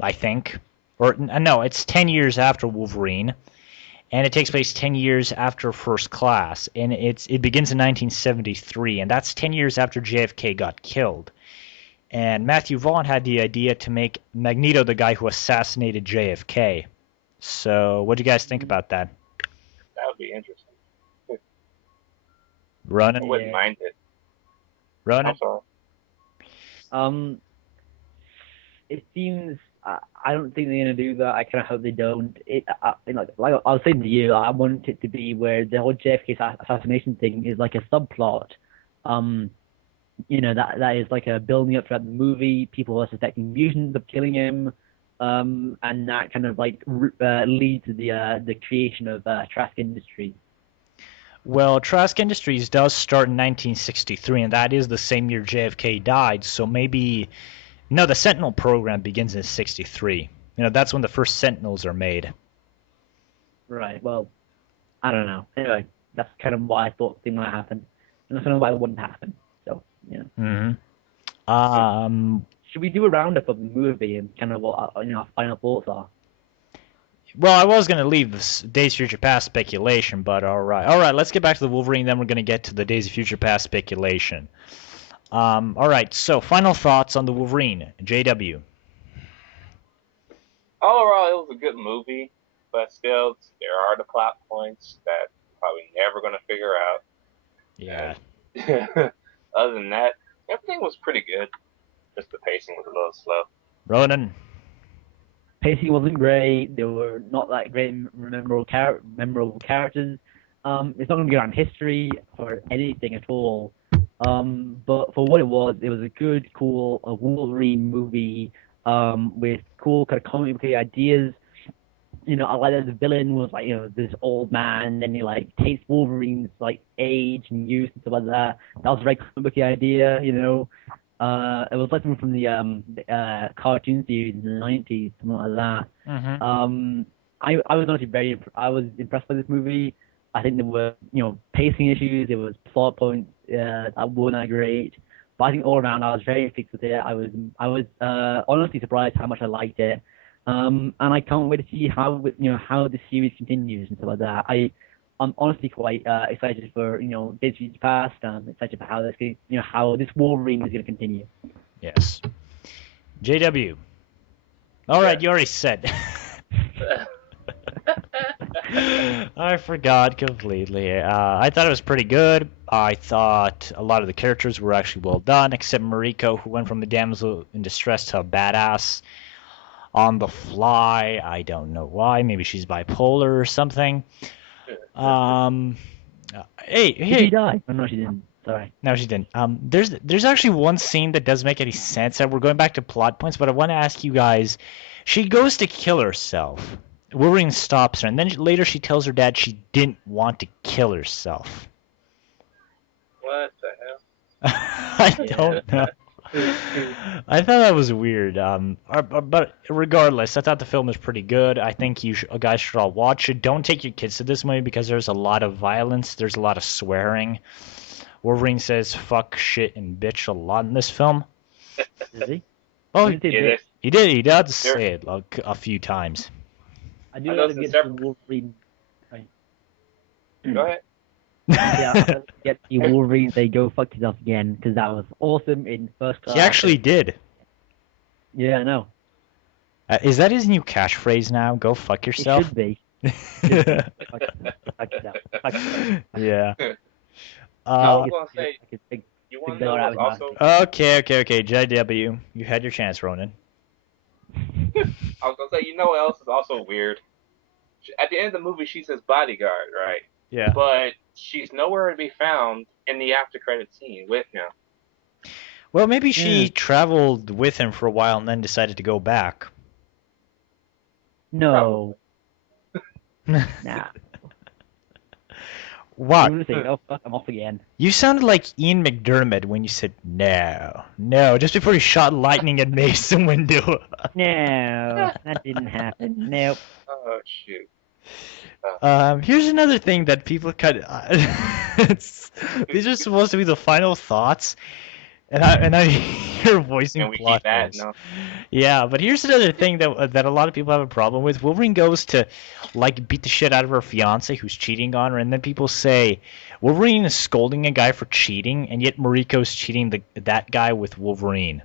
I think. Or, no, it's 10 years after Wolverine. And it takes place 10 years after First Class. And it begins in 1973. And that's 10 years after JFK got killed. And Matthew Vaughn had the idea to make Magneto the guy who assassinated JFK. So, what do you guys think about that? That would be interesting. Ronin? I wouldn't mind it. Ronin? It seems... I don't think they're gonna do that. I kind of hope they don't. Like I was saying to you, I want it to be where the whole JFK assassination thing is like a subplot. That is like a building up throughout the movie. People are suspecting mutants of killing him, and that kind of like leads to the creation of Trask Industries. Well, Trask Industries does start in 1963, and that is the same year JFK died. So maybe. No, the Sentinel program begins in 63. That's when the first Sentinels are made. Right, well, I don't know. Anyway, that's kind of what I thought thing might happen. And that's kind of why it wouldn't happen. So, should we do a roundup of the movie and kind of what our final thoughts are? Well, I was going to leave this Days of Future Past speculation, but all right, let's get back to the Wolverine, then we're going to get to the Days of Future Past speculation. All right, so final thoughts on the Wolverine, JW. overall, it was a good movie, but still, there are the plot points that I'm probably never going to figure out. Yeah. And other than that, everything was pretty good. Just the pacing was a little slow. Ronan. Pacing wasn't great. There were not that great memorable characters. It's not going to be around history or anything at all. But for what it was a good, cool Wolverine movie with cool kind of comic book ideas. You know, I like that the villain was like, you know, this old man, then he like takes Wolverine's like age and youth and stuff like that. That was a very comic booky idea, you know. It was like something from the cartoon series in the 90s, something like that. Mm-hmm. I was honestly I was impressed by this movie. I think there were, you know, pacing issues, there was plot points that weren't that great. But I think all around I was very fixed with it. I was honestly surprised how much I liked it. And I can't wait to see how, you know, how the series continues and stuff like that. I'm honestly quite excited for, you know, Days of Future Past. I'm excited for how this, you know, how this Wolverine is going to continue. Yes. JW. All right, you already said. I forgot completely. I thought it was pretty good. I thought a lot of the characters were actually well done, except Mariko, who went from the damsel in distress to a badass on the fly. I don't know why. Maybe she's bipolar or something. Hey. Did she die? Oh, no, she didn't. Sorry. No, she didn't. There's actually one scene that doesn't make any sense, and we're going back to plot points, but I want to ask you guys. She goes to kill herself. Wolverine stops her, and then later she tells her dad she didn't want to kill herself. What the hell? I don't know. I thought that was weird. But regardless, I thought the film was pretty good. I think you guys should all watch it. Don't take your kids to this movie because there's a lot of violence. There's a lot of swearing. Wolverine says fuck, shit, and bitch a lot in this film. Is he? Oh, He did. Yeah, he did. He does say it like a few times. I do want to get the Wolverine. Go ahead. Yeah, get the Wolverine say go fuck yourself again because that was awesome in first class. He actually did. Yeah, I know. Is that his new catchphrase now? Go fuck yourself. It should be. Fuck yourself. Yeah. I was gonna say, you want to know what's also? Okay. JW, you had your chance, Ronan. I was gonna say, you know what else is also weird? At the end of the movie, she's his bodyguard, right? Yeah. But she's nowhere to be found in the after credit scene with him. Well, maybe she traveled with him for a while and then decided to go back. No. Nah. What? I'm gonna say, oh fuck, I'm off again. You sounded like Ian McDermott when you said no, just before you shot lightning at Mason Windu. No, that didn't happen. Nope. Oh shoot. Here's another thing that people kind of. These are supposed to be the final thoughts, and I hear voicing plot holes. No? Yeah, but here's another thing that a lot of people have a problem with. Wolverine goes to like beat the shit out of her fiance who's cheating on her, and then people say Wolverine is scolding a guy for cheating, and yet Mariko's cheating that guy with Wolverine.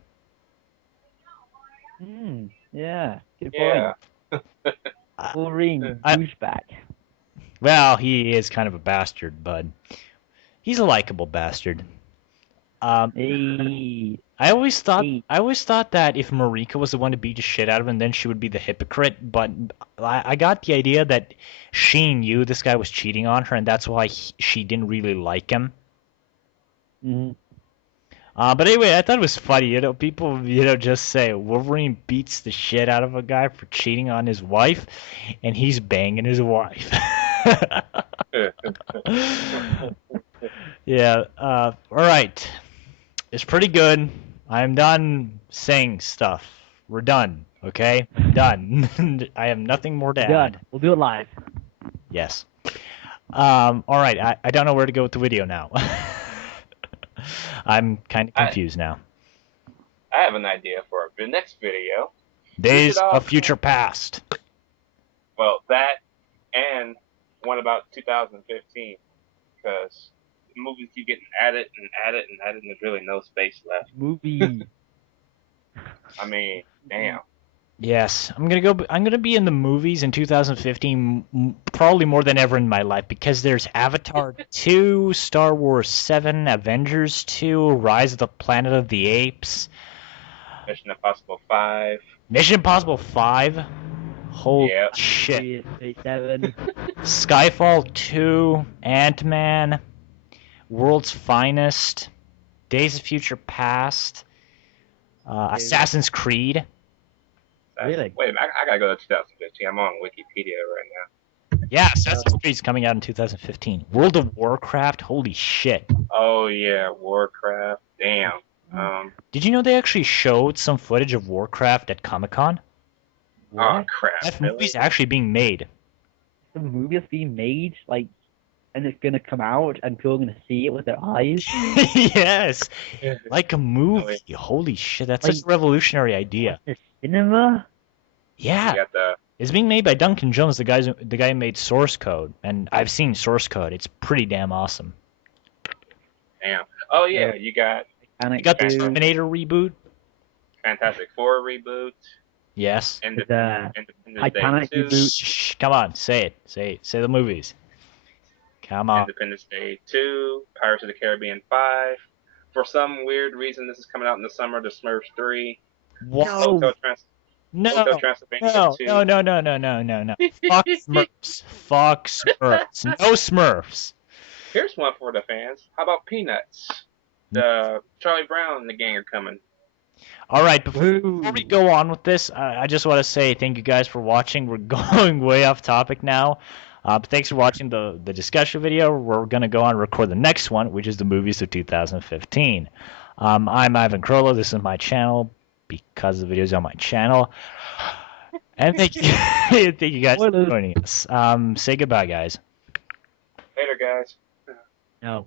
Yeah. Good point. Wolverine, douchebag. Well, he is kind of a bastard, but he's a likable bastard. Hey. I always thought that if Marika was the one to beat the shit out of him, then she would be the hypocrite. But I got the idea that she knew this guy was cheating on her, and that's why she didn't really like him. Mm-hmm. But anyway, I thought it was funny. You know, people just say Wolverine beats the shit out of a guy for cheating on his wife, and he's banging his wife. Yeah. All right. It's pretty good. I'm done saying stuff. We're done. Okay? Done. I have nothing more to add. We'll do it live. Yes. All right. I don't know where to go with the video now. I'm kind of confused now. I have an idea for the next video. Days of Future Past. Well, that and one about 2015, because movies keep getting added, and there's really no space left. Movie. I mean, damn. Yes, I'm gonna go. I'm gonna be in the movies in 2015, probably more than ever in my life, because there's Avatar 2, Star Wars 7, Avengers 2, Rise of the Planet of the Apes, Mission Impossible 5. Mission Impossible 5. Holy Yeah. shit! 37. Skyfall 2, Ant-Man, World's Finest, Days of Future Past, Assassin's Creed. Really? Wait a minute, I gotta go to 2015. I'm on Wikipedia right now. Yeah, Assassin's Creed's coming out in 2015. World of Warcraft, holy shit. Oh yeah, Warcraft. Damn. Did you know they actually showed some footage of Warcraft at Comic-Con? Oh crap. That Really? movie's actually being made. The movie is being made, like, and it's gonna come out, and people are gonna see it with their eyes. Yes, like a movie. Holy shit, that's such a revolutionary idea. The cinema? Yeah, You got the it's being made by Duncan Jones, the guy who made Source Code, and I've seen Source Code. It's pretty damn awesome. damn. Oh yeah, you got You got the Terminator reboot. Fantastic Four reboot. Yes. Independence Titanic Day 2. reboot. Shh, come on, say it. Say the movies. Come on. Independence Day 2. Pirates of the Caribbean 5. For some weird reason, this is coming out in the summer. The Smurfs 3. What? No. Hotel Transylvania No, 2. no. Fuck Smurfs. Fuck Smurfs. No Smurfs. Here's one for the fans. How about Peanuts? The Charlie Brown and the gang are coming. All right, before we go on with this, I just want to say thank you guys for watching. We're going way off topic now. But thanks for watching the discussion video. We're going to go on and record the next one, which is the movies of 2015. I'm Ivan Crollo. This is my channel because the video's on my channel. And thank you, thank you guys for joining us. Say goodbye, guys. Later, guys. No,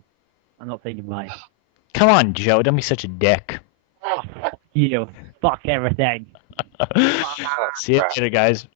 I'm not saying goodbye. Come on, Joe. Don't be such a dick. You fuck everything. See you later, guys.